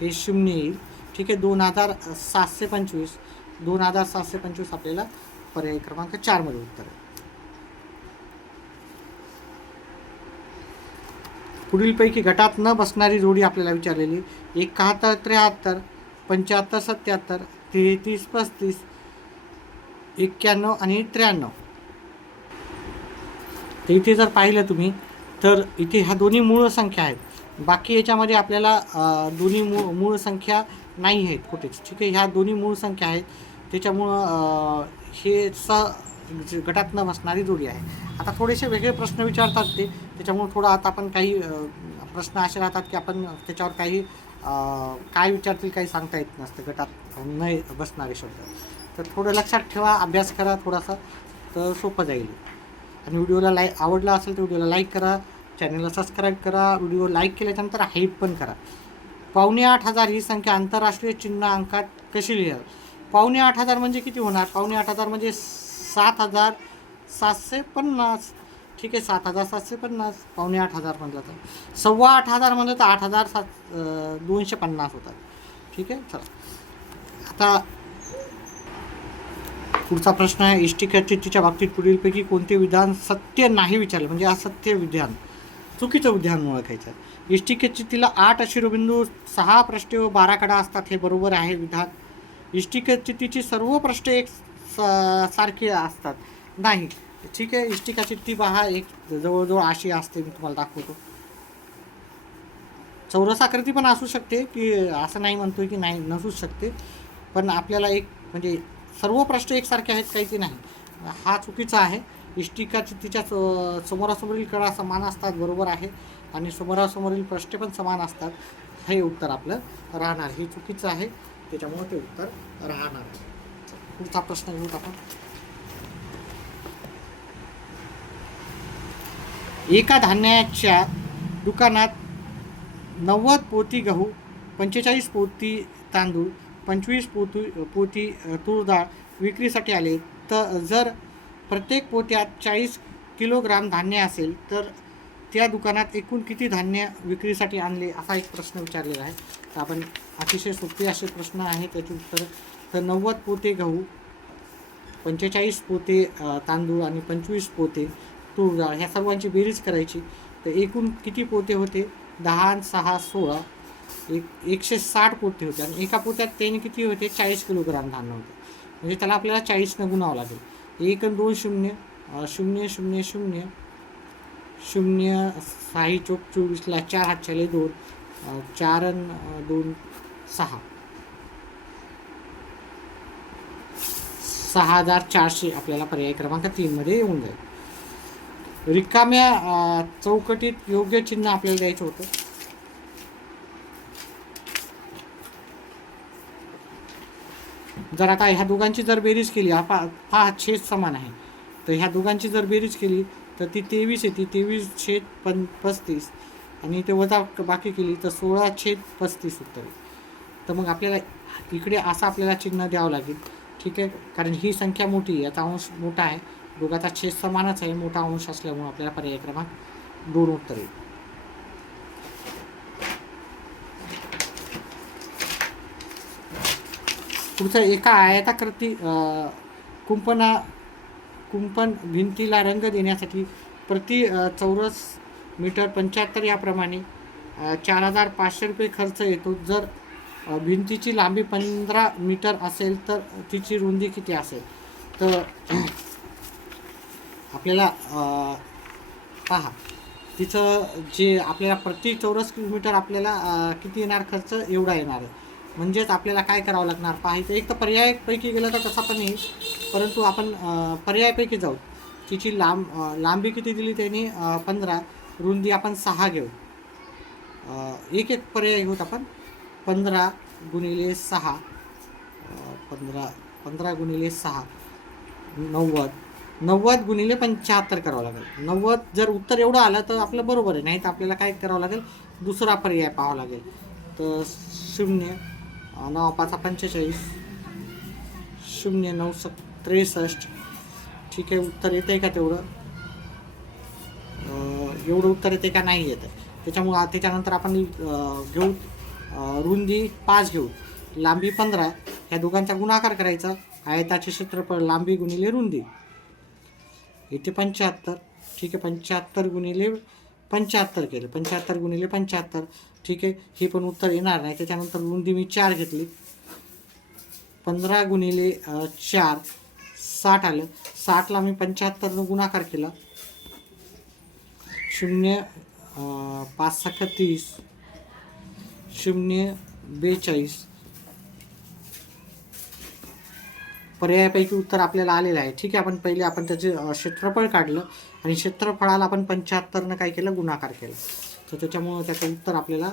हे शून्य येईल. ठीक आहे, 2,725. 2,725 आपल्याला पर्याय क्रमांक 4मध्ये उत्तर आहे. पुढीलपैकी गटात न बसणारी जोडी आपल्याला विचारलेली. 71 73, 75 77, 33 35, 91 आणि 93. तर इथे जर पाहिलं तुम्ही तर इथे ह्या दोन्ही मूळ संख्या आहेत. बाकी याच्यामध्ये आपल्याला दोन्ही मूळ संख्या नाही आहेत कुठेच. ठीक आहे, ह्या दोन्ही मूळ संख्या आहेत, त्याच्यामुळं हे गटात न बसणारी जोडी आहे. आता थोडेसे वेगळे प्रश्न विचारतात ते, त्याच्यामुळं थोडं आता आपण काही प्रश्न असे राहतात की आपण त्याच्यावर काही काय विचारतील काही सांगता येत नसतं गटात न बसणारे शब्द. तर थोडं लक्षात ठेवा, अभ्यास करा थोडासा, तर सोपं जाईल. आणि व्हिडिओला आवडला असेल तर व्हिडिओला लाईक करा, चॅनलला सबस्क्राईब करा. व्हिडिओ लाईक केल्यानंतर हाईप पण करा. 8,500 ही संख्या आंतरराष्ट्रीय चिन्ह अंकात कशी लिहाल? 8,500 म्हणजे किती होणार? 8,500 म्हणजे 7,750. ठीक आहे, 7,750 8,500 म्हणलं तर. 8,25,000 म्हणलं तर 8,250 होतात. ठीक आहे, चला आता पुढचा प्रश्न आहे. इष्टिकाचित्तीच्या बाबतीत पुढीलपैकी कोणते विधान सत्य नाही विचारले, म्हणजे असत्य विधान, चुकीचं विधान ओळखायचं. इष्टिकाचित्तीला 8 शिरोबिंदू, 6 पृष्ठे व 12 कडा असतात, हे बरोबर आहे विधान. इष्टिकाचित्तीची सर्व पृष्ठे एक सारखी असतात, नाही. ठीक आहे, इष्टिकाचित्ती पहा एक जवळजवळ अशी असते, मी तुम्हाला दाखवतो. चौरसाकृती पण असू शकते, की असं नाही म्हणतोय की नाही नसूच शकते, पण आपल्याला एक म्हणजे सर्व पृष्ठ एकसारखे आहेत काही ते नाही, हा चुकीचा आहे. इष्टिकाचित्तीच्या समोरासमोरील कडा समान असतात, बरोबर आहे, आणि समोरासमोरील पृष्ठे पण समान असतात, हे उत्तर आपलं राहणार. हे चुकीचं आहे, त्याच्यामुळे ते उत्तर राहणार. पुढचा प्रश्न घेऊत आपण. एका धान्याच्या दुकानात 90 पोती गहू, 45 पोती तांदूळ, 25 पोती तूर डाळ विक्रीसाठी आले. तर जर प्रत्येक पोत्यात 40 किलोग्राम धान्य असेल तर त्या दुकानात एकूण किती धान्य विक्रीसाठी आणले, असा एक प्रश्न विचारलेला आहे. तर आपण अतिशय सोपे असे प्रश्न आहे त्याचे उत्तर. तर 90 पोते गहू, 45 पोते तांदूळ आणि 25 पोते तूर डाळ ह्या सर्वांची बेरीज करायची. तर एकूण किती पोते होते? 10 आणि 6 16, 160 पोते होते. आणि एका पोत्यात त्याने किती होते? 40 किलोग्राम धान्य होते. म्हणजे त्याला आपल्याला 40ने गुणावं लागेल. 1 आणि 2 0 0 0 0 0 6 चोक 24ला 4 हातच्याले 2 4 आणि 2 6 6,400 आपल्याला पर्याय क्रमांक 3मध्ये येऊन जाईल. रिकाम्या चौकटीत योग्य चिन्ह आपल्याला द्यायचं होतं. जर आता ह्या दोघांची जर बेरीज केली, हा छेद समान आहे, तर ह्या दोघांची जर बेरीज केली तर ती 23 येते. 23/35 आणि ते वजा बाकी केली तर 16/35 उत्तर. तर मग आपल्याला इकडे असं आपल्याला चिन्ह द्यावं लागेल. ठीक आहे, कारण ही संख्या मोठी आहे, याचा अंश मोठा आहे, दोघांचा छेद समानच आहे, मोठा अंश असल्यामुळे आपल्याला पर्याय क्रमांक 2 उत्तर येईल. पुढचा, एका आयताकृती कुंपण भिंतीला रंग देण्यासाठी प्रति चौरस मीटर 75 याप्रमाणे 4,500 रुपये खर्च येतो. जर भिंतीची लांबी 15 मीटर असेल तर तिची रुंदी किती असेल? तर आपल्याला पहा तिचं जे आपल्याला प्रति चौरस किलोमीटर आपल्याला किती येणार खर्च एवढा येणार आहे. म्हणजेच आपल्याला काय करावं लागणार पाहायचं. एक तर पर्यायपैकी गेलं तर तसा पण येईल, परंतु आपण पर्यायपैकी जाऊ. तिची लांबी किती दिली त्यांनी 15, रुंदी आपण 6 घेऊ. एक एक पर्याय घेऊत आपण. 15 गुणिले 6 15 गुणिले 6 90 90 गुणिले 75 करावं लागेल. 90 जर उत्तर एवढं आलं तर आपलं बरोबर आहे, नाही तर आपल्याला काय करावं लागेल, दुसरा पर्याय पाहावा लागेल. तर 0 9 5 45 0 9 63. ठीक आहे, उत्तर येतं आहे का तेवढं? एवढं उत्तर येते का नाही येतं. त्याच्यामुळं त्याच्यानंतर आपण घेऊ रुंदी 5 घेऊ, लांबी 15. ह्या दोघांचा गुणाकार करायचा. आयताचे क्षेत्रफळ लांबी गुणिले रुंदी इथे 75. ठीक आहे, 75 गुणिले 75 केलं. 75 गुणिले 75. ठीक आहे, हे पण उत्तर येणार नाही. त्याच्यानंतर रुंदी मी 4 घेतली. 15 गुणिले 4 60 आलं. 60ला मी 75 गुणाकार केला. 0 5 6 30 0 42. पर्यायापैकी उत्तर आपल्याला आलेलं आहे. ठीक आहे, आपण त्याचे क्षेत्रफळ काढलं आणि क्षेत्रफळाला आपण 75 काय केलं, गुणाकार केला. तर त्याच्यामुळं त्याचं उत्तर आपल्याला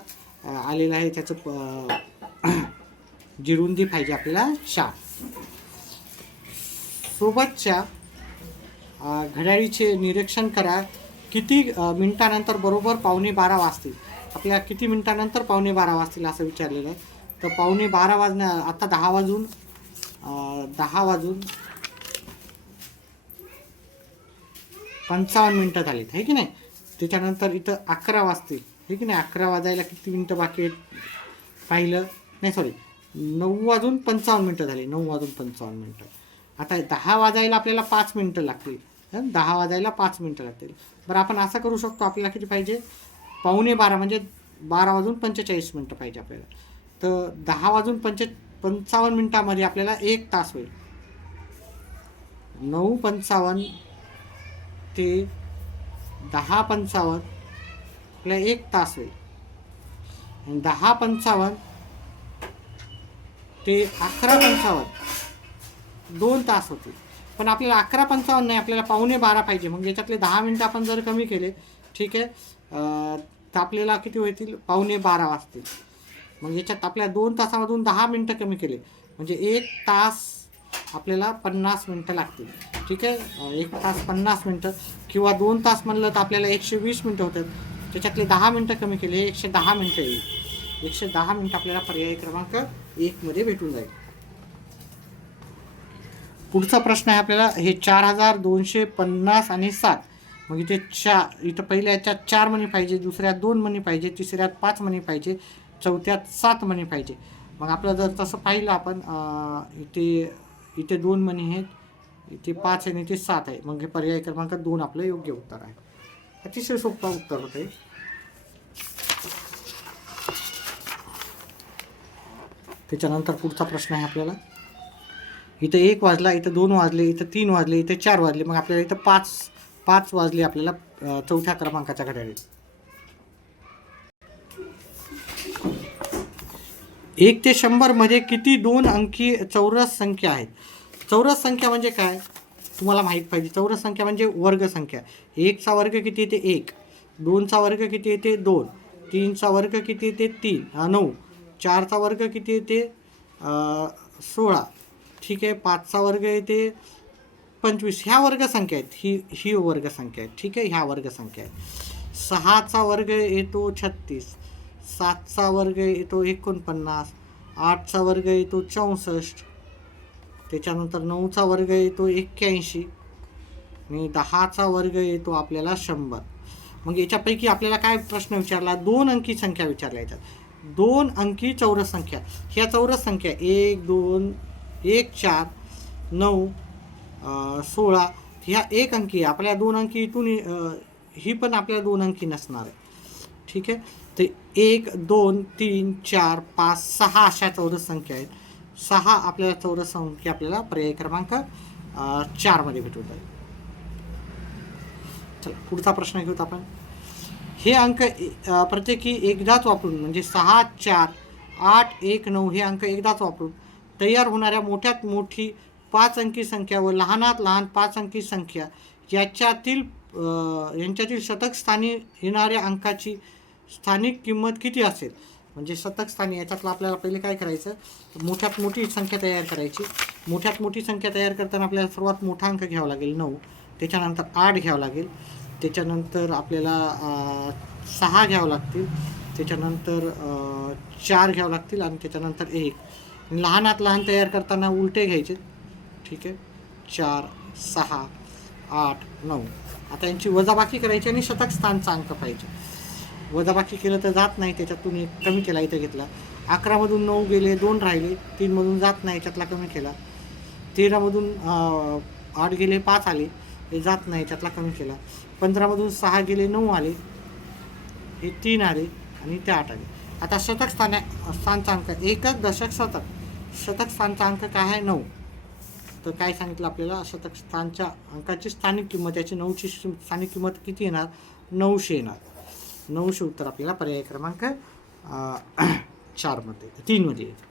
आलेलं आहे. त्याचं जी रुंदी पाहिजे आपल्याला 4. सोबतच्या घड्याळीचे निरीक्षण करा. किती मिनिटानंतर बरोबर 11:15 वाजतील. आपल्याला किती मिनिटानंतर 11:15 वाजतील असं विचारलेलं आहे. तर 11:15 वाजण्या आता 10 वाजून 55 मिनटं झालीत, आहे की नाही. त्याच्यानंतर इथं 11 वाजतील, आहे की नाही. 11 वाजायला किती मिनटं बाकी आहेत पाहिलं, नाही सॉरी 9 वाजून 55 मिनटं झाली. 9 वाजून 55 मिनटं. आता 10 वाजायला आपल्याला 5 मिनटं लागतील. 10 वाजायला 5 मिनटं लागतील. बरं, आपण असं करू शकतो, आपल्याला किती पाहिजे, 11:15 म्हणजे 12 वाजून 45 मिनटं पाहिजे आपल्याला. तर 10 वाजून 55 मिनटामध्ये आपल्याला 1 तास होईल. 9:55 ते 10:55 आपल्याला 1 तास होईल. 10:55 ते 11:55 2 तास होतील. पण आपल्याला 11:55 नाही, आपल्याला 11:15 पाहिजे. मग याच्यातले 10 मिनटं आपण जर कमी केले, ठीक आहे, तर आपल्याला किती होतील, 11:15 वाजतील. मग याच्यात आपल्या 2 तासामधून 10 मिनटं कमी केले म्हणजे 1 तास आपल्याला 50 मिनटं लागतील. ठीक आहे, 1 तास 50 मिनटं किंवा 2 तास म्हणलं तर आपल्याला 120 मिनटं होतात. त्याच्यातले 10 मिनटं कमी केले 110 मिनटं येईल. 110 मिनटं आपल्याला पर्याय क्रमांक 1 मध्ये भेटून जाईल. पुढचा प्रश्न आहे आपल्याला, हे 4250 आणि 7. मग इथे इथं पहिल्या याच्यात 4 मणी पाहिजे, दुसऱ्यात 2 मणी पाहिजे, तिसऱ्यात 5 मणी पाहिजे, चौथ्यात 7 मणी पाहिजे. मग आपलं जर तसं पाहिलं आपण, इथे 2 मणी आहेत, इथे 5 आहे आणि इथे 7 आहे. मग हे पर्याय क्रमांक 2 आपलं योग्य उत्तर आहे. अतिशय सोपं उत्तर होतं. त्याच्यानंतर पुढचा प्रश्न आहे आपल्याला, इथं 1 वाजला, इथं 2 वाजले, इथं 3 वाजले, इथं 4 वाजले. मग आपल्याला इथं 5 वाजले आपल्याला चौथ्या क्रमांकाच्या घड्याळीत. 1 ते 100 मध्ये किती 2 अंकी चौरस संख्या आहेत. चौरस संख्या म्हणजे काय तुम्हाला माहीत पाहिजे. चौरस संख्या म्हणजे वर्ग संख्या. 1चा वर्ग किती येते 1, 2चा वर्ग किती येते 2, 3चा वर्ग किती येते 9, 4चा वर्ग किती येते 16. ठीक आहे, 5चा वर्ग येते 25. ह्या वर्गसंख्या आहेत, ही वर्गसंख्या आहे. ठीक आहे, ह्या वर्गसंख्या आहेत. 6चा वर्ग येतो 36, 7चा वर्ग येतो 49, 8चा वर्ग येतो 64, त्याच्यानंतर 9चा वर्ग येतो 81 आणि 10चा वर्ग येतो आपल्याला 100. मग याच्यापैकी आपल्याला काय प्रश्न विचारला, 2 अंकी संख्या विचारल्या येतात. 2 अंकी चौरस संख्या, ह्या चौरस संख्या 1 2 1 4 9 16 ह्या 1 अंकी. आपल्या 2 अंकी इथून ही पण आपल्याला 2 अंकी नसणार आहे. ठीक आहे, तर 1 2 3 4 5 6 अशा चौरस संख्या आहेत. 6 आपल्याला चौरस संख्या आपल्याला पर्याय क्रमांक 4 मध्ये भेटून जाईल. चला पुढचा प्रश्न घेऊत आपण. हे अंक प्रत्येकी एकदाच वापरून म्हणजे 6, 4, 8, 1, 9 हे अंक एकदाच वापरून तयार होणाऱ्या मोठ्यात मोठी 5 अंकी संख्या व लहानात लहान 5 अंकी संख्या यांच्यातील शतक स्थानी येणाऱ्या अंकाची स्थानिक किंमत किती असेल. म्हणजे शतक स्थानी याच्यातलं आपल्याला पहिले काय करायचं, मोठ्यात मोठी संख्या तयार करायची. मोठ्यात मोठी संख्या तयार करताना आपल्याला सर्वात मोठा अंक घ्यावा लागेल 9, त्याच्यानंतर 8 घ्यावं लागेल, त्याच्यानंतर आपल्याला 6 घ्यावं लागतील, त्याच्यानंतर 4 घ्यावं लागतील आणि त्याच्यानंतर 1. लहानात लहान तयार करताना उलटे घ्यायचे. ठीक आहे, 4, 6, 8, 9. आता यांची वजाबाकी करायची आणि शतक स्थानचा अंक पाहिजे. वजाबाकी केलं तर जात नाही, त्याच्यातून एक कमी केला, इथं घेतला. 11मधून 9 गेले, 2 राहिले, 3मधून जात नाही, याच्यातला कमी केला. 13मधून 8 गेले, 5 आले, हे जात नाही, याच्यातला कमी केला. 15मधून 6 गेले, 9 आले, हे 3 आले आणि ते 8 आले. आता शतक स्थानचा अंक एकक दशक शतक. शतक स्थानचा अंक काय आहे 9. तर काय सांगितलं आपल्याला, शतक स्थानच्या अंकाची स्थानिक किंमत, याची 9ची स्थानिक किंमत किती येणार, 900 येणार. 900 उत्तर आपल्याला पर्याय क्रमांक 3मध्ये येते.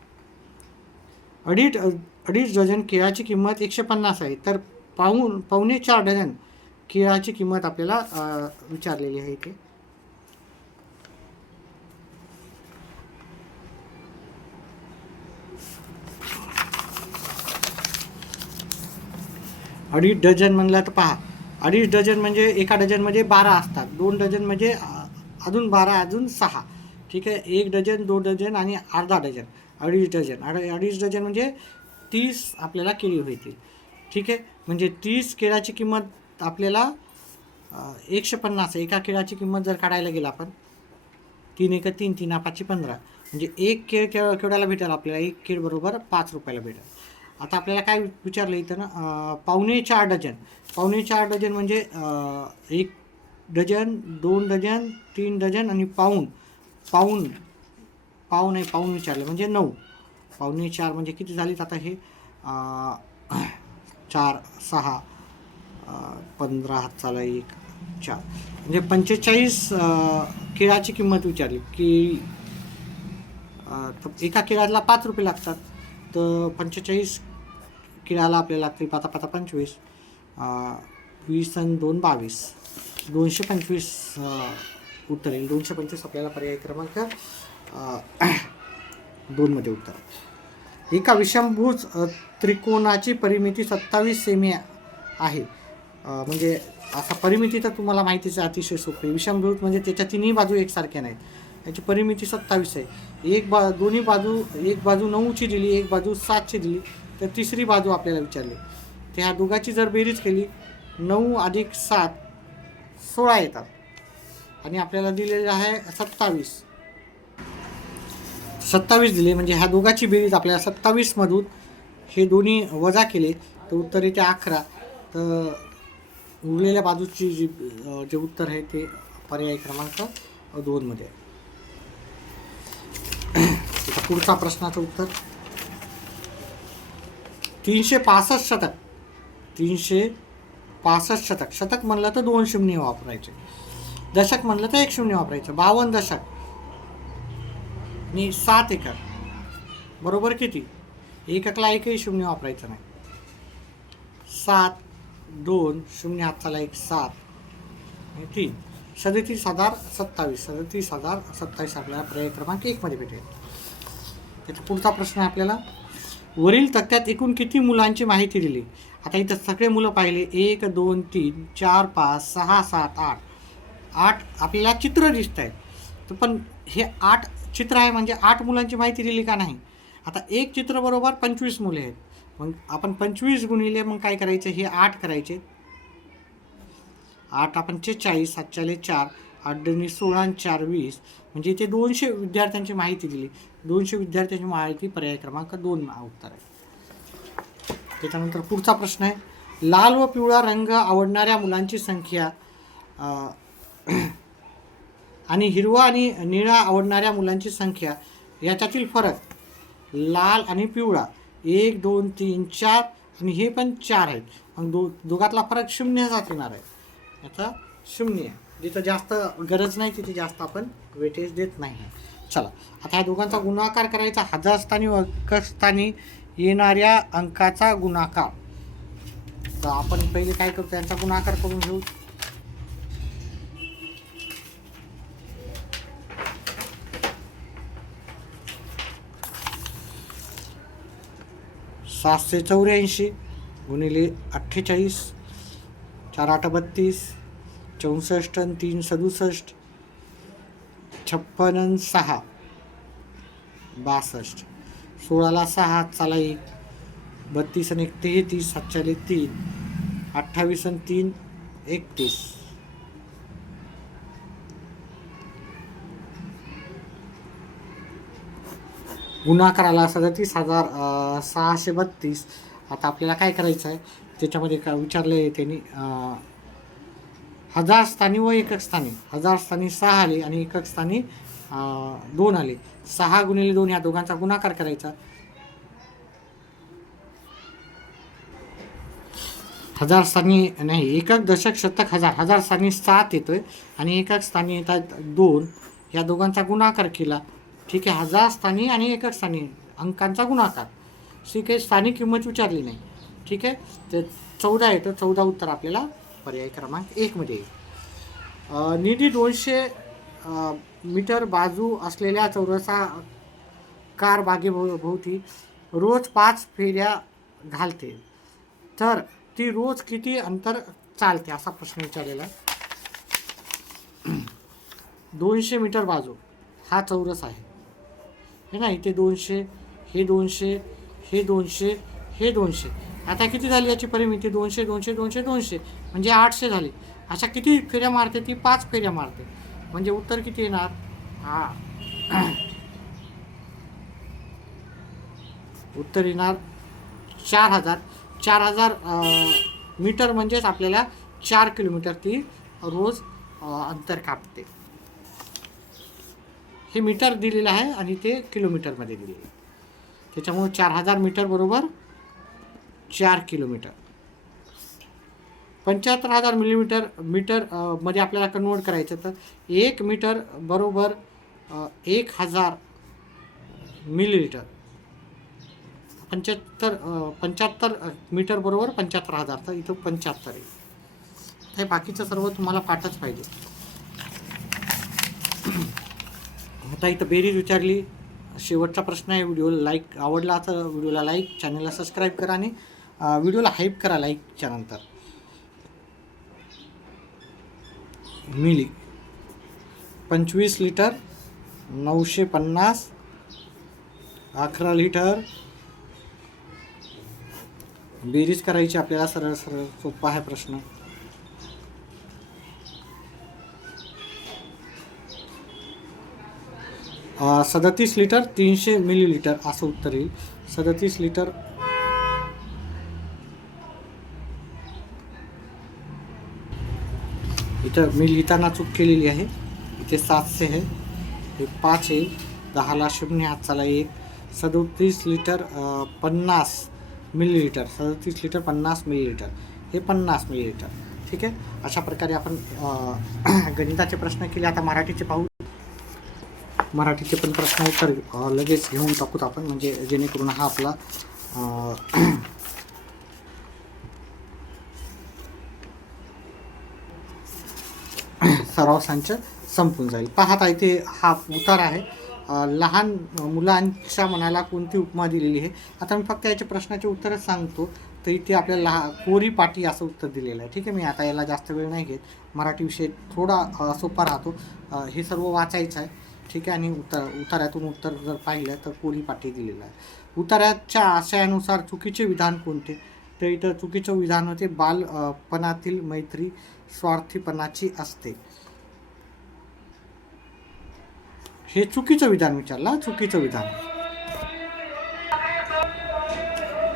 अडीच डझन केळाची किंमत 150 आहे, तर पावणे 4 डझन केळाची किंमत आपल्याला विचारलेली आहे इथे. अडीच डझन म्हणलं तर पहा, अडीच डझन म्हणजे एका डझनमध्ये 12 असतात, 2 डझन म्हणजे अजून 12 अजून 6. ठीक आहे, 1 डझन, 2 डझन आणि अर्धा डझन, अडीच डझन. अडीच डझन म्हणजे 30 आपल्याला केळी होतील. ठीक आहे, म्हणजे 30 केळाची किंमत आपल्याला 150. एका केळाची किंमत जर काढायला गेला आपण, 3 एक 3, 3 5 15, म्हणजे एक केळ केवढ्याला भेटेल आपल्याला, एक केळ बरोबर 5 रुपयाला भेटेल. आता आपल्याला काय विचारलं इथं ना, पावणे 4 डझन. पावणे 4 डझन म्हणजे 1 डझन, 2 डझन, 3 डझन आणि पाऊण विचारलं म्हणजे 9. पावणे 4 म्हणजे किती झालीत आता हे, 4, 6, 15 हातचाला 1, 4 म्हणजे 45 केळाची किंमत विचारली. केळी एका केळाला 5 रुपये लागतात, तर 45 केळाला आपल्याला लागते 5 5 25, 20 आणि 2 22, 225 उत्तर येईल. 225 आपल्याला पर्याय क्रमांक 2मध्ये उत्तर. एका विषमभुज त्रिकोणाची परिमिती 27 सेमी आहे. म्हणजे असा परिमिती तर तुम्हाला माहितीच आहे, अतिशय सोपी. विषमभुज म्हणजे त्याच्या तिन्ही बाजू एकसारख्या नाहीत, याची परिमिती 27 आहे. एक बाजू 9ची दिली, एक बाजू 7ची दिली, तर तिसरी बाजू आपल्याला विचारली. तर ह्या दोघांची जर बेरीज केली, 9 अधिक 7 16 येतात आणि आपल्याला दिलेलं आहे 27 दिले. म्हणजे ह्या दोघांची बेरीज आपल्याला 27मधून हे दोन्ही वजा केले तर उत्तर येते 11. तर उरलेल्या बाजूची जे उत्तर आहे ते पर्याय क्रमांक 2मध्ये. पुढचा प्रश्नाचं उत्तर, 365 शतक. 365 शतक. शतक म्हणलं तर 2 शून्य वापरायचे, दशक म्हणलं तर 1 शून्य वापरायचं. 52 दशक आणि 7 एकर बरोबर किती, एककला एकही शून्य वापरायचं नाही. 7, 2, 0 हातचाला 1, 7 आणि 3, 37,027. 37,027 आपल्याला पर्याय क्रमांक 1मध्ये भेटेल. त्याचा पुढचा प्रश्न आहे आपल्याला, वरील तक्त्यात एकूण किती मुलांची माहिती दिली. आता इथं सगळे मुलं पाहिले, 1, 2, 3, 4, 5, 6, 7, 8. 8 आपल्याला चित्र दिसत आहेत, तर पण हे 8 चित्र आहे म्हणजे 8 मुलांची माहिती दिली का नाही. आता एक चित्र बरोबर 25 मुले आहेत, मग आपण 25 गुणिले मग काय करायचं, हे 8 करायचे. 8 आपण 40, 7 4, 8 2 16 आणि 4 20, म्हणजे इथे 200 विद्यार्थ्यांची माहिती दिली. 200 विद्यार्थ्यांची माहिती पर्याय क्रमांक 2 उत्तर आहे. त्याच्यानंतर पुढचा प्रश्न आहे, लाल व पिवळा रंग आवडणाऱ्या मुलांची संख्या आणि हिरवा आणि निळा आवडणाऱ्या मुलांची संख्या याच्यातील फरक. लाल आणि पिवळा 1, 2, 3, 4 आणि हे पण 4 आहेत, मग दोघातला फरक 0 येणार आहे. याचा शून्य. जिथं जास्त गरज नाही तिथे जास्त आपण वेटेज देत नाही. चला आता ह्या दोघांचा गुणाकार करायचा. हजार स्थानी व एकक स्थानी येणाऱ्या अंकाचा गुणाकार. तर आपण पहिले काय करतो, त्यांचा गुणाकार करून घेऊ. सातशे 84 गुणिले 48, 4 8 32, 64 आणि 3 67, 56 आणि 6 62, 16ला 6 चला 1, 32 आणि 1 33, 7 3, 28 आणि 3 31. गुणाकाराला 37,632. आता आपल्याला काय करायचं आहे, त्याच्यामध्ये काय विचारलं आहे त्यांनी, हजार स्थानी व एकक स्थानी. हजार स्थानी 6 आले आणि एकक स्थानी 2 आले. 6 गुणिले 2 ह्या दोघांचा गुणाकार करायचा. हजार स्थानी नाही, एकक दशक शतक हजार. हजार स्थानी 7 येतोय आणि एकक स्थानी येतात 2. या दोघांचा गुणाकार केला. ठीक आहे, हजार स्थानी आणि एकक स्थानी अंकांचा गुणाकार. ठीक आहे, स्थानिक किंमत विचारली नाही. ठीक आहे, तर 14 येतं. 14 उत्तर आपल्याला पर्याय क्रमांक 1 मध्ये येईल. निधी 200 मीटर बाजू असलेल्या चौरसाकार बागेभोवती रोज 5 फेऱ्या घालते, तर ती रोज किती अंतर चालते, असा प्रश्न विचारलेला. 200 मीटर बाजू हा चौरस आहे हे ना. इथे 200, हे 200, हे 200, हे 200. आता किती झाली याची परिमिती? 200 200 200 200 म्हणजे 800 झाली. अशा किती फेऱ्या मारते ती? 5 फेऱ्या मारते. म्हणजे उत्तर किती येणार? उत्तर येणार 4000. 4000 मीटर म्हणजेच आपल्याला 4 किलोमीटर ती रोज अंतर कापते. हे मीटर दिलेलं आहे आणि ते किलोमीटरमध्ये दिलेलं आहे. त्याच्यामुळे 4000 मीटर बरोबर 4 किलोमीटर. 75,000 मीटर मध्ये आपल्याला कन्वर्ट करायचं, तर 1 मीटर बरोबर 1000 मिलीलीटर. 75 मीटर बरोबर 75,000. तर इथं 75 आहे. हे बाकीचं सर्व तुम्हाला पाठच पाहिजे. आता इथं बेरीज विचारली. शेवटचा प्रश्न आहे. व्हिडिओला लाईक आवडला तर व्हिडिओला लाईक, चॅनलला सबस्क्राईब करा आणि व्हिडिओला हाईप करा लाईकच्या नंतर. मिली 25 लिटर, 950, 11 लिटर. बेरीज करायची आपल्याला. सरळ सरळ सोपा आहे प्रश्न. अ 37 लिटर 300 मिलीलीटर असं उत्तर येईल. 37 लिटर इथं मी लिहिताना चूक केलेली आहे. इथे 700 आहे, हे 5 येईल. 10ला 0 हात चाला 1. 37 लिटर 50 मिलीलीटर. 37 लिटर 50 मिलीलीटर, हे 50 मिलीलीटर. ठीक आहे, अशा प्रकारे आपण गणिताचे प्रश्न केले. आता मराठीचे पाहू. मराठीचे पण प्रश्न उत्तर लगेच घेऊन टाकूत आपण, म्हणजे जेणेकरून हा आपला सराव संच संपून जाईल. पाहता इथे हा उतार आहे. लहान मुलांच्या मनाला कोणती उपमा दिलेली आहे. आता मी फक्त याच्या प्रश्नाचे उत्तरच सांगतो. तर इथे आपल्याला कोरी पाटी असं उत्तर दिलेलं आहे. ठीक आहे, मी आता याला जास्त वेळ नाही घेत. मराठी विषय थोडा सोपा राहतो. हे सर्व वाचायचं आहे. ठीक आहे, आणि उतार्यातून उत्तर जर पाहिलं तर कोरी पाटी दिलेलं आहे. उतार्याच्या आशयानुसार चुकीचे विधान कोणते? तर इथं चुकीचं विधान होते, बालपणातील मैत्री स्वार्थीपणाची असते. हे चुकीचं विधान विचारलं, चुकीचं विधान.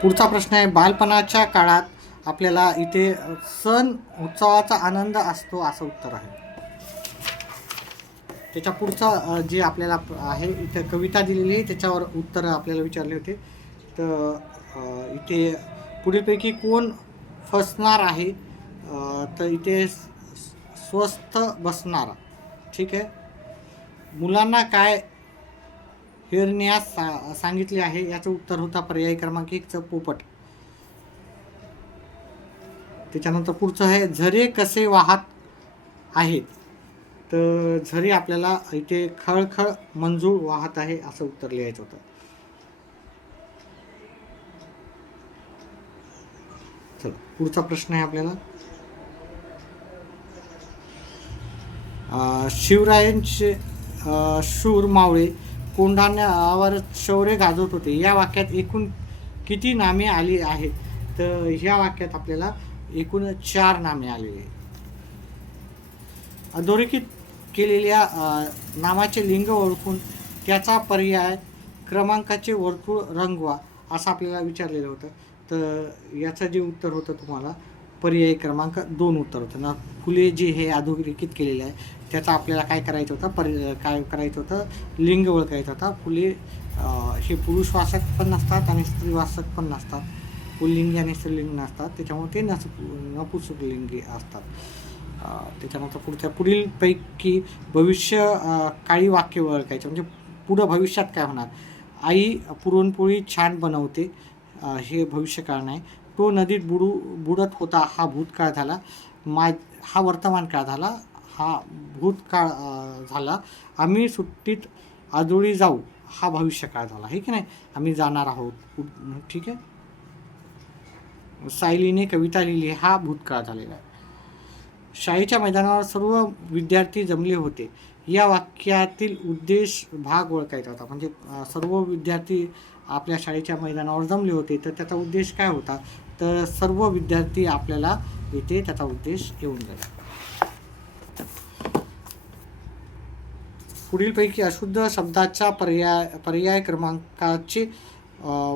पुढचा प्रश्न आहे, बालपणाच्या काळात आपल्याला इथे सण उत्सवाचा आनंद असतो असं उत्तर आहे. त्याच्या पुढचा जे आपल्याला आहे इथे कविता दिलेली आहे, त्याच्यावर उत्तर आपल्याला विचारले होते. तर इथे पुढीलपैकी कोण फसणार आहे? तर इथे स्वस्थ बसणारा. ठीक आहे. मुलांना काय हेरण्यास सांगितले आहे? याचं उत्तर होता पर्याय क्रमांक 1 पोपट. त्याच्यानंतर पुढचं आहे झरे कसे वाहत आहेत. तर झरे आपल्याला इथे खळखळ मंजूळ वाहत आहे असं उत्तर लिहायचं होतं. चला पुढचा प्रश्न आहे आपल्याला, शिवरायांचे शूर मावळे कोंढाण्यावर शौर्य गाजवत होते या वाक्यात एकूण किती नामे आली आहेत? तर ह्या वाक्यात आपल्याला एकूण 4 नामे आलेली आहेत. अधोरेखित केलेल्या नामाचे लिंग ओळखून त्याचा पर्याय क्रमांकाचे वर्तुळ रंगवा असं आपल्याला विचारलेलं होतं. तर याचं जे उत्तर होतं तुम्हाला पर्याय क्रमांक 2 उत्तर होतं ना. फुले जे हे अधोरेखित केलेले आहे त्याचा आपल्याला काय करायचं होतं, काय करायचं होतं, लिंग ओळखायचं होता. फुले हे पुरुषवाचक पण नसतात आणि स्त्रीवाचक पण नसतात. पुल्लिंगी आणि स्त्रीलिंग नसतात, त्याच्यामुळे ते नपुंसकलिंगी असतात. त्याच्यानंतर पुढीलपैकी भविष्य काळी वाक्य ओळखायचं, म्हणजे पुढं भविष्यात काय होणार. आई पुरणपोळी छान बनवते हे भविष्यकाळ नाही. तो नदीत बुडत होता हा भूतकाळ झाला. हा वर्तमान काळ झाला. हा भूतकाळ झाला. आम्ही सुट्टीत आजोळी जाऊ हा भविष्यकाळ झाला, हे की नाही. आम्ही जाणार आहोत. ठीक आहे. सायलीने कविता लिहिली हा भूतकाळ झालेला आहे. शाळेच्या मैदानावर सर्व विद्यार्थी जमले होते या वाक्यातील उद्देश भाग ओळखायचा होता. म्हणजे सर्व विद्यार्थी आपल्या शाळेच्या मैदानावर जमले होते तर त्याचा उद्देश काय होता, तर सर्व विद्यार्थी आपल्याला इथे त्याचा उद्देश येऊन गेला. पुढीलपैकी अशुद्ध शब्दाच्या पर्याय क्रमांकाचे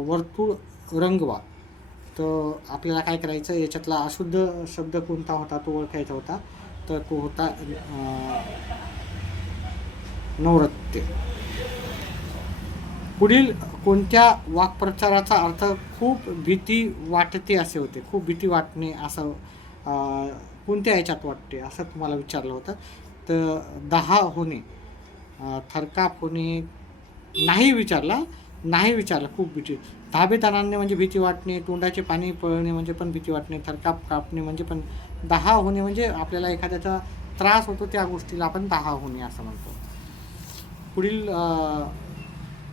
वर्तुळ रंगवा. तर आपल्याला काय करायचं, याच्यातला अशुद्ध शब्द कोणता होता तो ओळखायचा होता. तर तो होता नवरत्य. पुढील कोणत्या वाक्प्रचाराचा अर्थ खूप भीती वाटते असे होते. खूप भीती वाटणे असं कोणत्या याच्यात वाटते असं तुम्हाला विचारलं होतं. तर 10 होणे, थरकाप होणे, नाही विचारला खूप भीती. धाबेदारांनी म्हणजे भीती वाटणे, तोंडाचे पाणी पळणे म्हणजे पण भीती वाटणे, थरकाप कापणे म्हणजे पण. 10 होणे म्हणजे आपल्याला एखाद्याचा त्रास होतो त्या गोष्टीला आपण 10 होणे असं म्हणतो. पुढील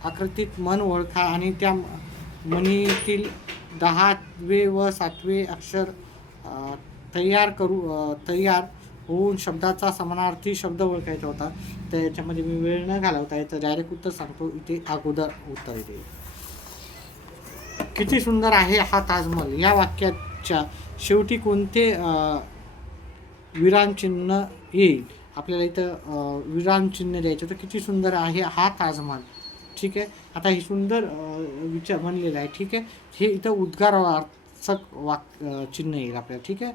आकृतीत मन ओळखा आणि त्या म्हणीतील 10वे व 7वे अक्षर तयार होऊन शब्दाचा समानार्थी शब्द ओळखायचा होता. तर याच्यामध्ये मी वेळ न घालवता याचं डायरेक्ट उत्तर सांगतो. इथे अगोदर उत्तर येते. किती सुंदर आहे हा ताजमहल या वाक्याच्या शेवटी कोणते विरामचिन्ह येईल? आपल्याला इथं विरामचिन्ह द्यायचं होतं. किती सुंदर आहे हा ताजमहल. ठीक आहे. आता हे सुंदर विचार म्हणलेलं आहे. ठीक आहे. हे इथं उद्गारार्थक चिन्ह येईल आपल्याला. ठीक आहे.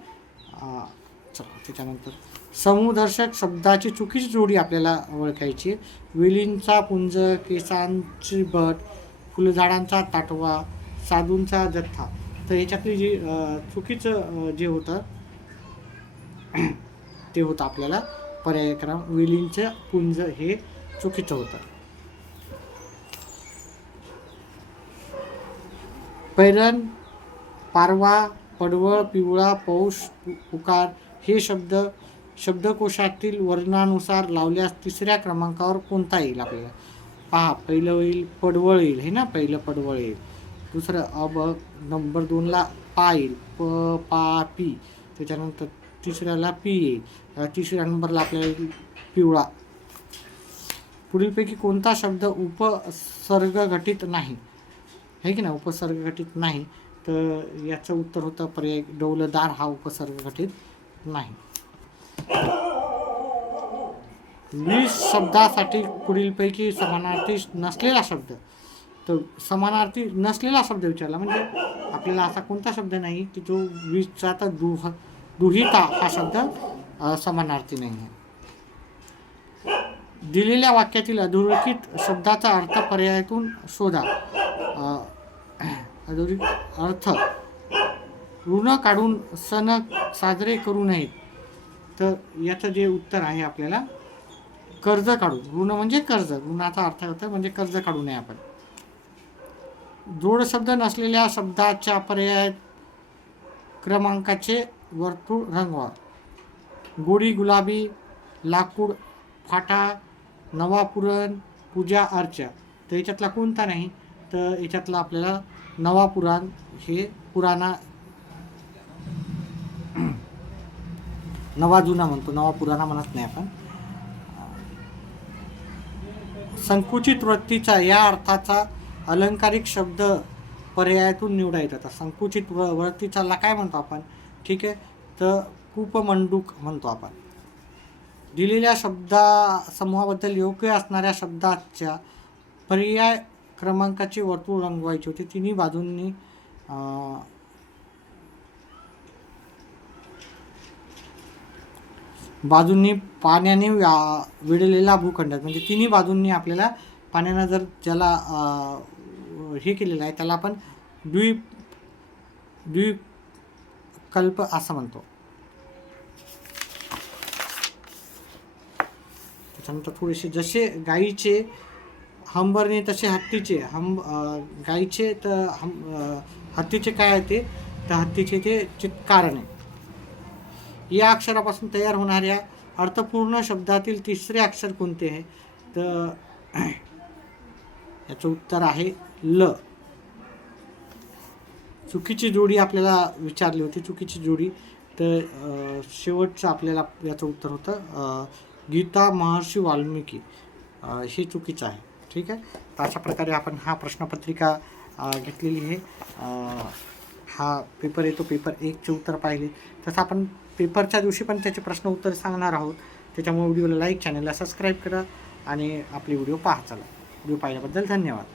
चला त्याच्यानंतर समुदर्शक शब्दाची चुकीची जोडी आपल्याला ओळखायची. वेलींचा पुंज, केसांची बट, फुलझाडांचा ताटवा, साधूंचा जथ्था. तर याच्यातली जी चुकीचं जे होतं ते होतं आपल्याला पर्याय क्रमांक वेलींचं पुंज हे चुकीचं होतं. पैरण, पारवा, पडवळ, पिवळा, पौष, पुकार हे शब्द शब्दकोशातील वर्णानुसार लावल्यास 3ऱ्या क्रमांकावर कोणता येईल आपल्याला? पहा, पहिलं येईल पडवळ येईल, हे ना, पहिलं पडवळ येईल. दुसरं नंबर 2ला पा येईल, प पा पी. त्याच्यानंतर 3ऱ्याला पी येईल. 3ऱ्या नंबरला आपल्याला येईल पिवळा. पुढीलपैकी कोणता शब्द उपसर्ग घटित नाही, आहे की नाही, उपसर्ग घटित नाही. तर याचं उत्तर होतं पर्याय डौलदार हा उपसर्ग घटित नाही. 20 शब्दासाठी पुढीलपैकी समानार्थी नसलेला शब्द. तर समानार्थी नसलेला शब्द विचारला म्हणजे आपल्याला असा कोणता शब्द नाही की जो 20चा तर दुहिता हा शब्द समानार्थी नाही आहे. दिलेल्या वाक्यातील अधोरेखित शब्दाचा अर्थ पर्यायातून शोधा. अधोरेखित अर्थ: ऋण काढून सण साजरे करू नयेत. तर याचं जे उत्तर आहे आपल्याला कर्ज काढून. ऋण म्हणजे कर्ज, ऋणाचा अर्थ होता म्हणजे कर्ज काढू नये आपण. जोड शब्द नसलेल्या शब्दाच्या पर्याय क्रमांकाचे वर्तुळ रंगवा. गोडी गुलाबी, लाकूड, फाटा, नवापुरण, पूजा अर्चा. तर याच्यातला कोणता नाही, तर याच्यातला आपल्याला नवापुराण हे पुराणा नवा जुना म्हणतो, नवा पुराणा म्हणत नाही आपण. संकुचित वृत्तीचा या अर्थाचा अलंकारिक शब्द पर्यायातून निवडायचा. तर संकुचित वृत्तीचाला काय म्हणतो आपण, ठीक आहे, तर कूपमंडूक म्हणतो आपण. दिलेल्या शब्दासमूहाबद्दल योग्य असणाऱ्या शब्दाच्या पर्याय क्रमांकाचे वर्तुळ रंगवायचे होते. तिन्ही बाजूंनी पाण्याने वेढलेला भूखंड, म्हणजे तिन्ही बाजूंनी आपल्याला पाण्यानं जर ज्याला हे केलेलं आहे त्याला आपण द्वीपकल्प असं म्हणतो. त्याच्यानंतर थोडेसे जसे गाईचे हंबरणे तसे हत्तीचे गाईचे तर हत्तीचे काय आहे ते, तर हत्तीचे ते चित्कारणे. या अक्षरापासून तयार होणाऱ्या अर्थपूर्ण शब्दातील तिसरे अक्षर कोणते आहे, तर याचं उत्तर आहे ल. चुकीची जोडी आपल्याला विचारली होती, चुकीची जोडी, तर शेवटचं आपल्याला याचं उत्तर होतं गीता महर्षी वाल्मिकी, हे चुकीचं आहे. ठीक आहे, तर अशा प्रकारे आपण हा प्रश्नपत्रिका घेतलेली आहे. हा पेपर आहे, तो पेपर 1चे उत्तर पाहिले. तसं आपण पेपरच्या दिवशी पण त्याचे प्रश्न उत्तर सांगणार आहोत. त्याच्यामुळे व्हिडिओला लाईक, चॅनलला सबस्क्राईब करा आणि आपले व्हिडिओ पहा. चला, व्हिडिओ पाहिल्याबद्दल धन्यवाद.